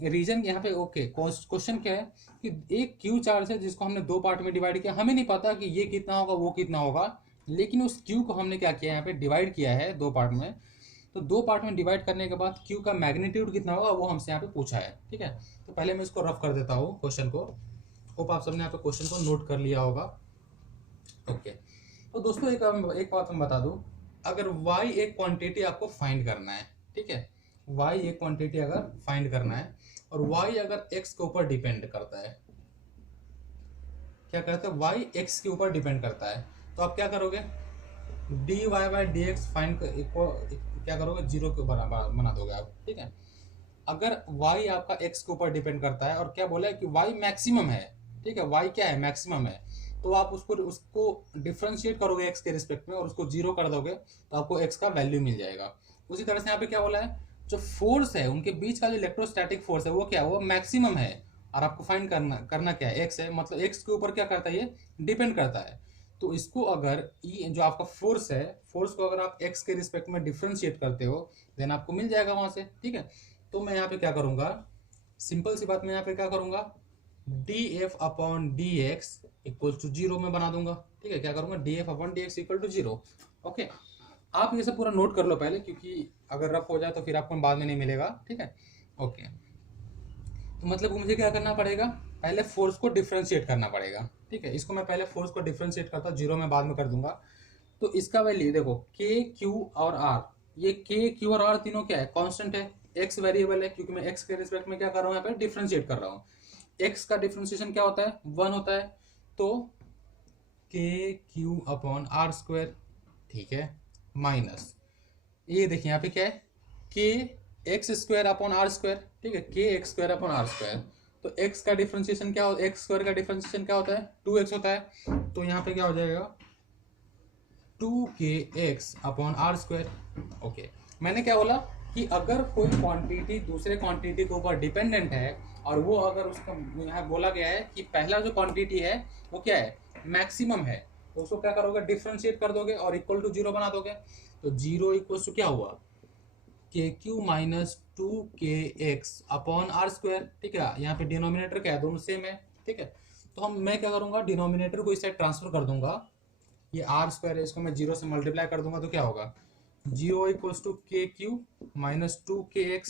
रीजन यहाँ पे, ओके, क्वेश्चन क्या है कि एक क्यू चार्ज है जिसको हमने दो पार्ट में डिवाइड किया, हमें नहीं पता कि ये कितना होगा वो कितना होगा, लेकिन उस क्यू को हमने क्या किया, यहाँ पे डिवाइड किया है दो पार्ट में। तो दो पार्ट में डिवाइड करने के बाद क्यू का मैग्नीट्यूड कितना होगा वो हमसे यहाँ पे पूछा है, ठीक है। तो पहले मैं इसको रफ कर देता हूँ क्वेश्चन को, होप आप सबने यहाँ पे क्वेश्चन को नोट कर लिया होगा। ओके, तो दोस्तों एक बात मैं बता दूं, अगर y एक क्वांटिटी आपको फाइंड करना है, ठीक है, y एक क्वांटिटी अगर फाइंड करना है और y अगर x के ऊपर डिपेंड करता है, क्या करता है, y x के ऊपर डिपेंड करता है, तो आप क्या करोगे, dy by D x find क्या करोगे, जीरो के बराबर बना दोगे आप, ठीक है। अगर y आपका x के ऊपर डिपेंड करता है और क्या बोला है कि y मैक्सिमम है, ठीक है, y क्या है, मैक्सिमम है, तो आप उसको डिफ्रेंशिएट करोगे x के रिस्पेक्ट में और उसको जीरो कर दोगे तो आपको x का वैल्यू मिल जाएगा। उसी तरह से यहाँ पे क्या बोला है, जो फोर्स है उनके बीच का जो इलेक्ट्रोस्टैटिक फोर्स है वो क्या है, वो मैक्सिमम है, और आपको फाइंड करना क्या है, x है, मतलब x के ऊपर क्या करता है, ये डिपेंड करता है। तो इसको अगर ई जो आपका फोर्स है, फोर्स को अगर आप x के रिस्पेक्ट में डिफ्रेंशिएट करते हो देन आपको मिल जाएगा वहां से, ठीक है। तो मैं यहाँ पे क्या करूंगा, सिंपल सी बात, मैं यहाँ पे क्या करूंगा, d f upon d x equal to zero में बना दूंगा, ठीक है, क्या करूंगा, d f upon d x equal to zero. Okay, आप ये सब पूरा नोट कर लो पहले, क्योंकि अगर रफ हो जाए तो फिर आपको बाद में नहीं मिलेगा, ठीक है। ओके, तो मतलब मुझे क्या करना पड़ेगा, पहले फोर्स को डिफ्रेंशिएट करना पड़ेगा, ठीक है, इसको मैं पहले फोर्स को डिफ्रेंशिएट करता हूँ, जीरो में बाद में कर दूंगा। तो इसका वैल्यू देखो, के क्यू और आर, ये के क्यू और आर तीनों क्या है, कांस्टेंट है, एक्स वेरिएबल है, क्योंकि मैं एक्स के रिस्पेक्ट में क्या कर रहा हूँ, यहाँ पे डिफ्रेंशिएट कर रहा हूँ। एक्स का डिफ्रेंशिएशन क्या होता है, 1 होता है, तो के क्यू अपॉन आर स्क्वायर, ठीक है, माइनस ये देखिए यहाँ पे क्या है, k x square upon r square, ठीक है, k x square upon r square. तो एक्स का डिफ्रेंशिएशन क्या होता है, एक्स स्क्वायर का डिफ्रेंशिएशन क्या होता है, 2x होता है, तो यहाँ पे क्या हो जाएगा, 2kx upon r square. Okay, मैंने क्या बोला कि अगर कोई क्वांटिटी दूसरे क्वांटिटी के ऊपर डिपेंडेंट है और वो अगर उसका यहाँ बोला गया है कि पहला जो क्वांटिटी है वो क्या है, मैक्सिमम है, तो उसको क्या करोगे, डिफ्रेंशिएट कर दोगे और इक्वल टू जीरो बना दोगे। तो जीरो इक्वल टू क्या हुआ, k q minus 2kx upon r square, ठीक है, यहाँ पे डिनोमिनेटर क्या है, दोनों सेम है, ठीक है। तो मैं क्या करूंगा, डिनोमिनेटर को इस साइड ट्रांसफर कर दूंगा, ये आर स्क्वायर है, इसको मैं जीरो से मल्टीप्लाई कर दूंगा तो क्या होगा, जीरो इक्वल्स टू के क्यू माइनस 2kx,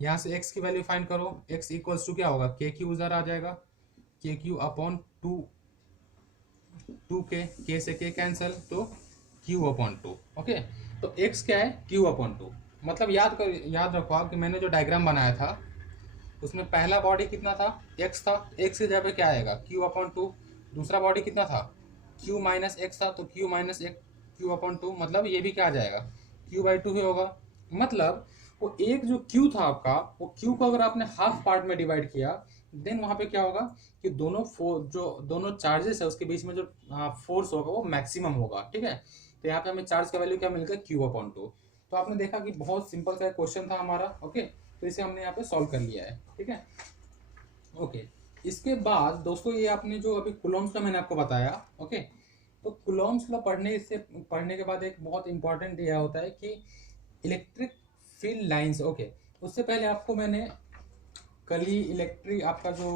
यहाँ से x की वैल्यू फाइंड करो, x इक्वल्स टू क्या होगा, के क्यू उधर आ जाएगा, के क्यू अपॉन 2k से k कैंसिल, तो q अपॉन 2। ओके, तो x क्या है, q अपॉन 2, मतलब याद रखो आप कि मैंने जो डायग्राम बनाया था उसमें पहला बॉडी कितना था, x था, x की जगह पे क्या आएगा, q अपॉन 2, दूसरा बॉडी कितना था, q माइनस एक्स था, तो q माइनस q अपॉन 2, मतलब ये भी क्या आ जाएगा, q बाई 2 ही होगा। मतलब वो एक जो q था आपका, वो q को अगर आपने हाफ पार्ट में डिवाइड किया देन वहां पे क्या होगा कि दोनों चार्जेस है उसके बीच में जो फोर्स होगा वो मैक्सिमम होगा, ठीक है। तो यहाँ पे हमें चार्ज का वैल्यू क्या मिल गया, q अपॉन 2। तो आपने देखा कि बहुत सिंपल सा क्वेश्चन था हमारा, ओके, तो इसे हमने यहाँ पे सॉल्व कर लिया है, ठीक है। ओके, इसके बाद दोस्तों ये आपने जो अभी कुलॉम्स का मैंने आपको बताया, ओके, तो कुलॉम्स लॉ पढ़ने के बाद एक बहुत इंपॉर्टेंट यह होता है कि इलेक्ट्रिक फील्ड लाइंस, ओके, उससे पहले आपको मैंने कल ही आपका जो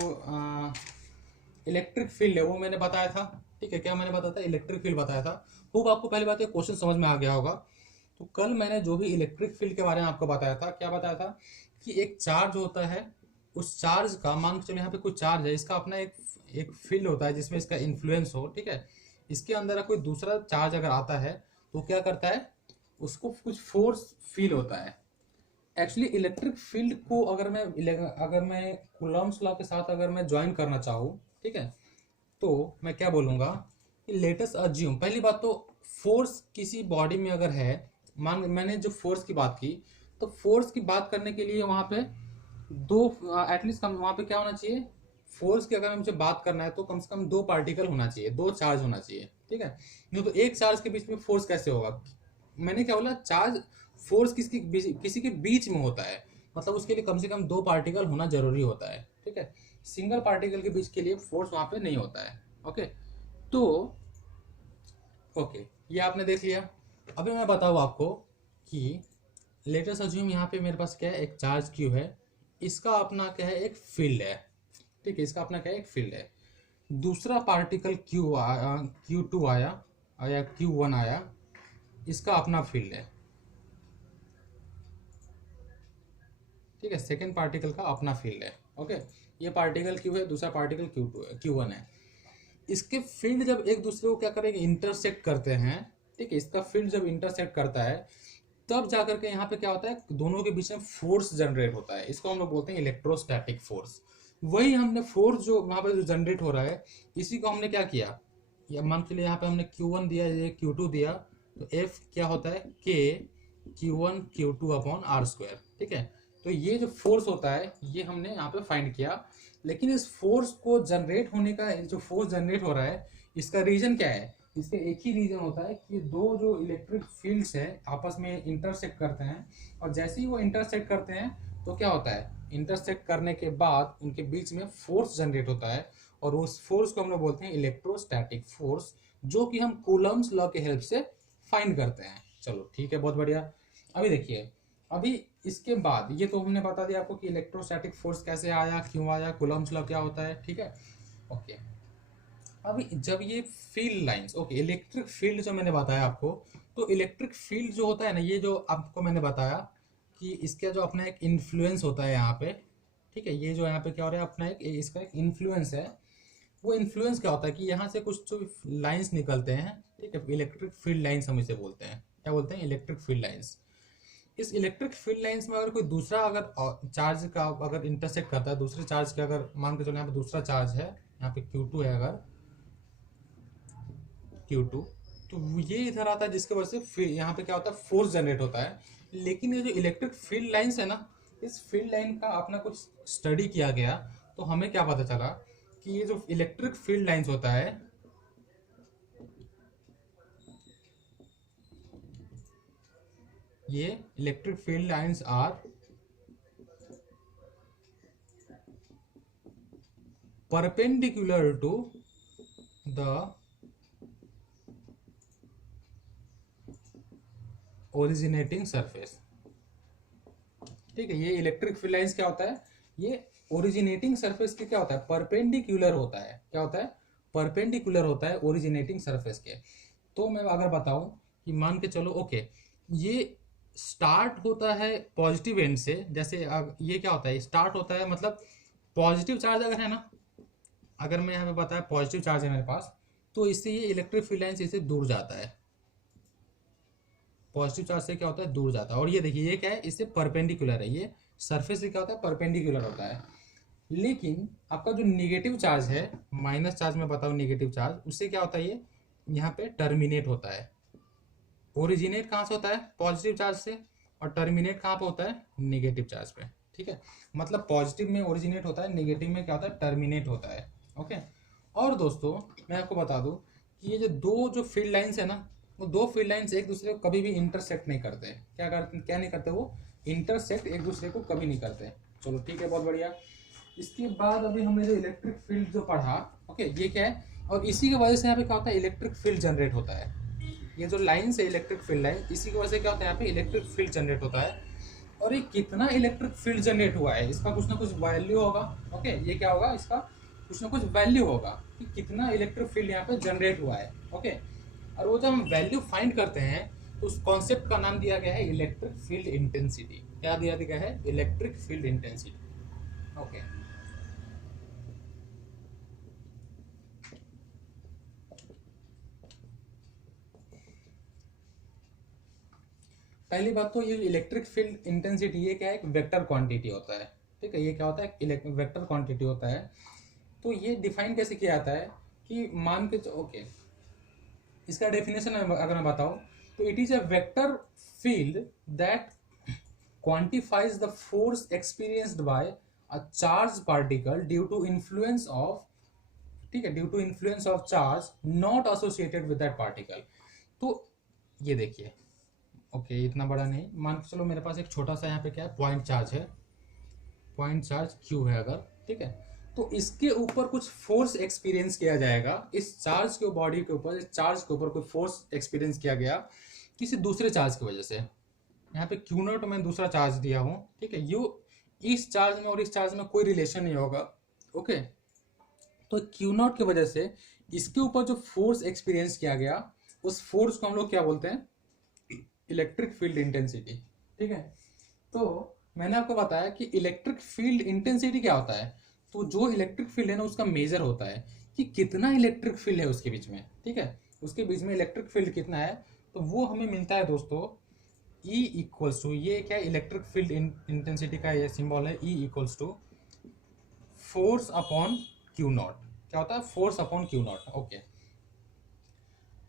इलेक्ट्रिक फील्ड है वो मैंने बताया था। ठीक है, क्या मैंने बताया था? इलेक्ट्रिक फील्ड बताया था। होप आपको पहली बात ये क्वेश्चन समझ में आ गया होगा। तो कल मैंने जो भी इलेक्ट्रिक फील्ड के बारे में आपको बताया था, क्या बताया था कि एक चार्ज होता है, उस चार्ज का मान के चलो यहाँ पे कोई चार्ज है, इसका अपना एक फील्ड होता है जिसमें इसका इन्फ्लुएंस हो। ठीक है, इसके अंदर कोई दूसरा चार्ज अगर आता है तो क्या करता है, उसको कुछ फोर्स फील होता है। एक्चुअली इलेक्ट्रिक फील्ड को अगर मैं कूलॉम्स लॉ के साथ अगर मैं ज्वाइन करना चाहूँ, ठीक है, तो मैं क्या बोलूँगा कि लेटस अज्यूम, पहली बात तो फोर्स किसी बॉडी में अगर है, मैंने जो फोर्स की बात की, तो फोर्स की बात करने के लिए वहाँ पे दो एटलीस्ट वहाँ पे क्या होना चाहिए, फोर्स की अगर मुझे बात करना है तो कम से कम दो पार्टिकल होना चाहिए, दो चार्ज होना चाहिए। ठीक है, नहीं तो एक चार्ज के बीच में फोर्स कैसे होगा? मैंने क्या बोला, चार्ज फोर्स किसी के बीच में होता है, मतलब उसके लिए कम से कम दो पार्टिकल होना जरूरी होता है। ठीक है, सिंगल पार्टिकल के बीच के लिए फोर्स वहां पे नहीं होता है। ओके, तो ओके, ये आपने देख लिया। अभी मैं बताऊँ आपको कि लेटेस्ट अज्यूम यहाँ पे मेरे पास क्या है, एक चार्ज क्यू है, इसका अपना क्या है, एक फील्ड है। ठीक है, इसका अपना क्या है, एक फील्ड है। दूसरा पार्टिकल Q2 आया या Q1 आया, इसका अपना फील्ड है। ठीक है, सेकेंड पार्टिकल का अपना फील्ड है। ओके, ये पार्टिकल Q है, दूसरा पार्टिकल Q2 है, Q1 है। इसके फील्ड जब एक दूसरे को क्या करेंगे, इंटरसेक्ट करते हैं। ठीक है, इसका फील्ड जब इंटरसेक्ट करता है तब जाकर के यहाँ पे क्या होता है, दोनों के बीच में फोर्स जनरेट होता है। इसको हम लोग बोलते हैं इलेक्ट्रोस्टैटिक फोर्स। वही हमने फोर्स जो वहाँ पे जो जनरेट हो रहा है, इसी को हमने क्या किया, या मान के लिए यहाँ पे हमने Q1 दिया, ये Q2 दिया, तो F क्या होता है, K Q1 Q2 upon R square. ठीक है, तो ये जो फोर्स होता है ये हमने यहाँ पे फाइंड किया। लेकिन इस फोर्स को जनरेट होने का, जो फोर्स जनरेट हो रहा है, इसका रीजन क्या है? इसका एक ही रीजन होता है कि दो जो इलेक्ट्रिक फील्ड्स है आपस में इंटरसेक्ट करते हैं, और जैसे ही वो इंटरसेक्ट करते हैं तो क्या होता है, इंटरसेक्ट करने के बाद उनके बीच में फोर्स जनरेट होता है, और उस फोर्स को हम लोग बोलते हैं इलेक्ट्रोस्टैटिक फोर्स, जो कि हम कूलम्स लॉ के हेल्प से फाइंड करते हैं। चलो ठीक है, बहुत बढ़िया। अभी देखिए, अभी इसके बाद ये तो हमने बता दिया आपको कि इलेक्ट्रोस्टैटिक फोर्स कैसे आया, क्यों आया, कूलम्स लॉ क्या होता है। ठीक है, ओके। अभी जब ये field lines, okay, electric field जो मैंने बताया आपको, तो इलेक्ट्रिक फील्ड जो होता है ना, ये जो आपको मैंने बताया कि इसका जो अपना एक इन्फ्लुएंस होता है यहाँ पे। ठीक है, ये जो यहाँ पे क्या हो रहा है, अपना इसका एक इन्फ्लुएंस है। वो इन्फ्लुएंस क्या होता है कि यहाँ से कुछ जो लाइंस निकलते हैं, ठीक है, इलेक्ट्रिक फील्ड लाइंस हम इसे बोलते हैं। क्या बोलते हैं? Electric field lines. इस इलेक्ट्रिक फील्ड लाइंस में अगर कोई दूसरा अगर चार्ज का अगर इंटरसेक्ट करता है, दूसरे चार्ज के, अगर मान के चलो यहाँ पे दूसरा चार्ज है, यहाँ पे Q2 है, अगर Q2, तो ये इधर आता है, जिसके वजह से यहाँ पे क्या होता है, फोर्स जनरेट होता है। लेकिन ये जो इलेक्ट्रिक फील्ड लाइंस है ना, इस फील्ड लाइन का अपना कुछ स्टडी किया गया, तो हमें क्या पता चला कि ये जो इलेक्ट्रिक फील्ड लाइंस होता है, ये electric field lines are perpendicular to the originating surface. ठीक है, ये इलेक्ट्रिक फील्ड लाइंस क्या होता है, ये ओरिजिनेटिंग सरफेस के क्या होता है, परपेंडिकुलर होता है। क्या होता है? परपेंडिकुलर होता है ओरिजिनेटिंग सरफेस के। तो मैं अगर बताऊं कि मान के चलो, ओके, ये स्टार्ट होता है पॉजिटिव एंड से, जैसे अब ये क्या होता है, स्टार्ट होता है, मतलब पॉजिटिव चार्ज अगर है ना, अगर मैं यहाँ पे बताया पॉजिटिव चार्ज है मेरे पास, तो इससे ये इलेक्ट्रिक फील्ड लाइन से इससे दूर जाता है, पॉजिटिव चार्ज से क्या होता है, दूर जाता है। और ये देखिए, ये क्या है, इससे परपेंडिकुलर है, ये सरफेस से क्या होता है, परपेंडिकुलर होता है। लेकिन आपका जो निगेटिव चार्ज है, माइनस चार्ज में बताऊँ, निगेटिव चार्ज, उससे क्या होता है, ये यहाँ पे टर्मिनेट होता है। ओरिजिनेट कहाँ से होता है, पॉजिटिव चार्ज से, और टर्मिनेट कहाँ पे होता है, निगेटिव चार्ज पे। ठीक है, मतलब पॉजिटिव में ओरिजिनेट होता है, निगेटिव में क्या होता है, टर्मिनेट होता है। ओके, और दोस्तों मैं आपको बता दूं कि ये जो दो जो फील्ड लाइंस है ना, वो दो फील्ड लाइंस एक दूसरे को कभी भी इंटरसेक्ट नहीं करते। क्या नहीं करते, वो इंटरसेक्ट एक दूसरे को कभी नहीं करते। चलो ठीक है, बहुत बढ़िया। इसके बाद अभी हमने जो इलेक्ट्रिक फील्ड जो पढ़ा, ओके, ये क्या है, और इसी की वजह से यहाँ पे क्या होता है, इलेक्ट्रिक फील्ड जनरेट होता है। ये जो लाइन है इलेक्ट्रिक फील्ड लाइन, इसी की वजह से क्या होता है, यहाँ पे इलेक्ट्रिक फील्ड जनरेट होता है। और ये कितना इलेक्ट्रिक फील्ड जनरेट हुआ है, इसका कुछ ना कुछ वैल्यू होगा। ओके, ये क्या होगा, इसका कुछ ना कुछ वैल्यू होगा कि कितना इलेक्ट्रिक फील्ड यहाँ पे जनरेट हुआ है। ओके, और वो जब हम वैल्यू फाइंड करते हैं तो उस कॉन्सेप्ट का नाम दिया गया है इलेक्ट्रिक फील्ड इंटेंसिटी। क्या दिया गया है, इलेक्ट्रिक फील्ड इंटेंसिटी। ओके, पहली बात तो ये इलेक्ट्रिक फील्ड इंटेंसिटी ये क्या है, एक वेक्टर क्वांटिटी होता है। ठीक है, ये क्या होता है, वेक्टर क्वांटिटी होता है। तो ये डिफाइन कैसे किया जाता है कि मान के ओके, इसका डेफिनेशन अगर मैं बताऊं तो it is a vector field that quantifies the force experienced by a charge particle due to influence of, ठीक है, due to influence of charge not associated with that particle. तो ये देखिए, ओके, इतना बड़ा नहीं, मान के चलो मेरे पास एक छोटा सा यहाँ पे क्या है, पॉइंट चार्ज है, पॉइंट चार्ज क्यू है अगर, ठीक है, तो इसके ऊपर कुछ फोर्स एक्सपीरियंस किया जाएगा, इस चार्ज के बॉडी के ऊपर, इस चार्ज के ऊपर कोई फोर्स एक्सपीरियंस किया गया किसी दूसरे चार्ज की वजह से। यहाँ पे क्यू नॉट मैं दूसरा चार्ज दिया हूँ, ठीक है, यू इस चार्ज में और इस चार्ज में कोई रिलेशन नहीं होगा। ओके, तो क्यू नॉट की वजह से इसके ऊपर जो फोर्स एक्सपीरियंस किया गया, उस फोर्स को हम लोग क्या बोलते हैं, इलेक्ट्रिक फील्ड इंटेंसिटी। ठीक है, तो मैंने आपको बताया कि इलेक्ट्रिक फील्ड इंटेंसिटी क्या होता है। तो जो इलेक्ट्रिक फील्ड है ना, उसका मेजर होता है कि कितना इलेक्ट्रिक फील्ड है उसके बीच में। ठीक है, उसके बीच में इलेक्ट्रिक फील्ड कितना है, तो वो हमें मिलता है दोस्तों E इक्वल्स टू, ये क्या इलेक्ट्रिक फील्ड इंटेंसिटी का ये सिंबल है, E equals to force upon q not. क्या होता है, force upon q not. Okay,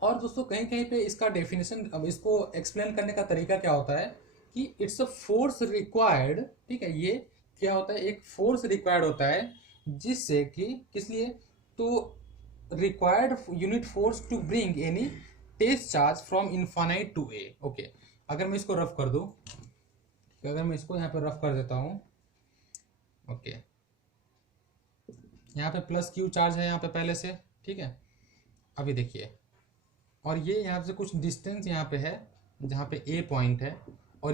और दोस्तों कहीं कहीं पे इसका डेफिनेशन, अब इसको एक्सप्लेन करने का तरीका क्या होता है कि इट्स अ फोर्स रिक्वायर्ड। ठीक है, ये क्या होता है, एक फोर्स रिक्वायर्ड होता है जिससे कि किस लिए, तो required unit force to bring any test charge from infinite to A. Okay, अगर मैं इसको रफ कर दूं, अगर मैं इसको यहाँ पे रफ कर देता हूँ, ओके, यहाँ पे प्लस क्यू चार्ज है यहाँ पे पहले से। ठीक है, अभी देखिए, और ये यहाँ से कुछ डिस्टेंस यहाँ पे है, जहाँ पे ए पॉइंट है,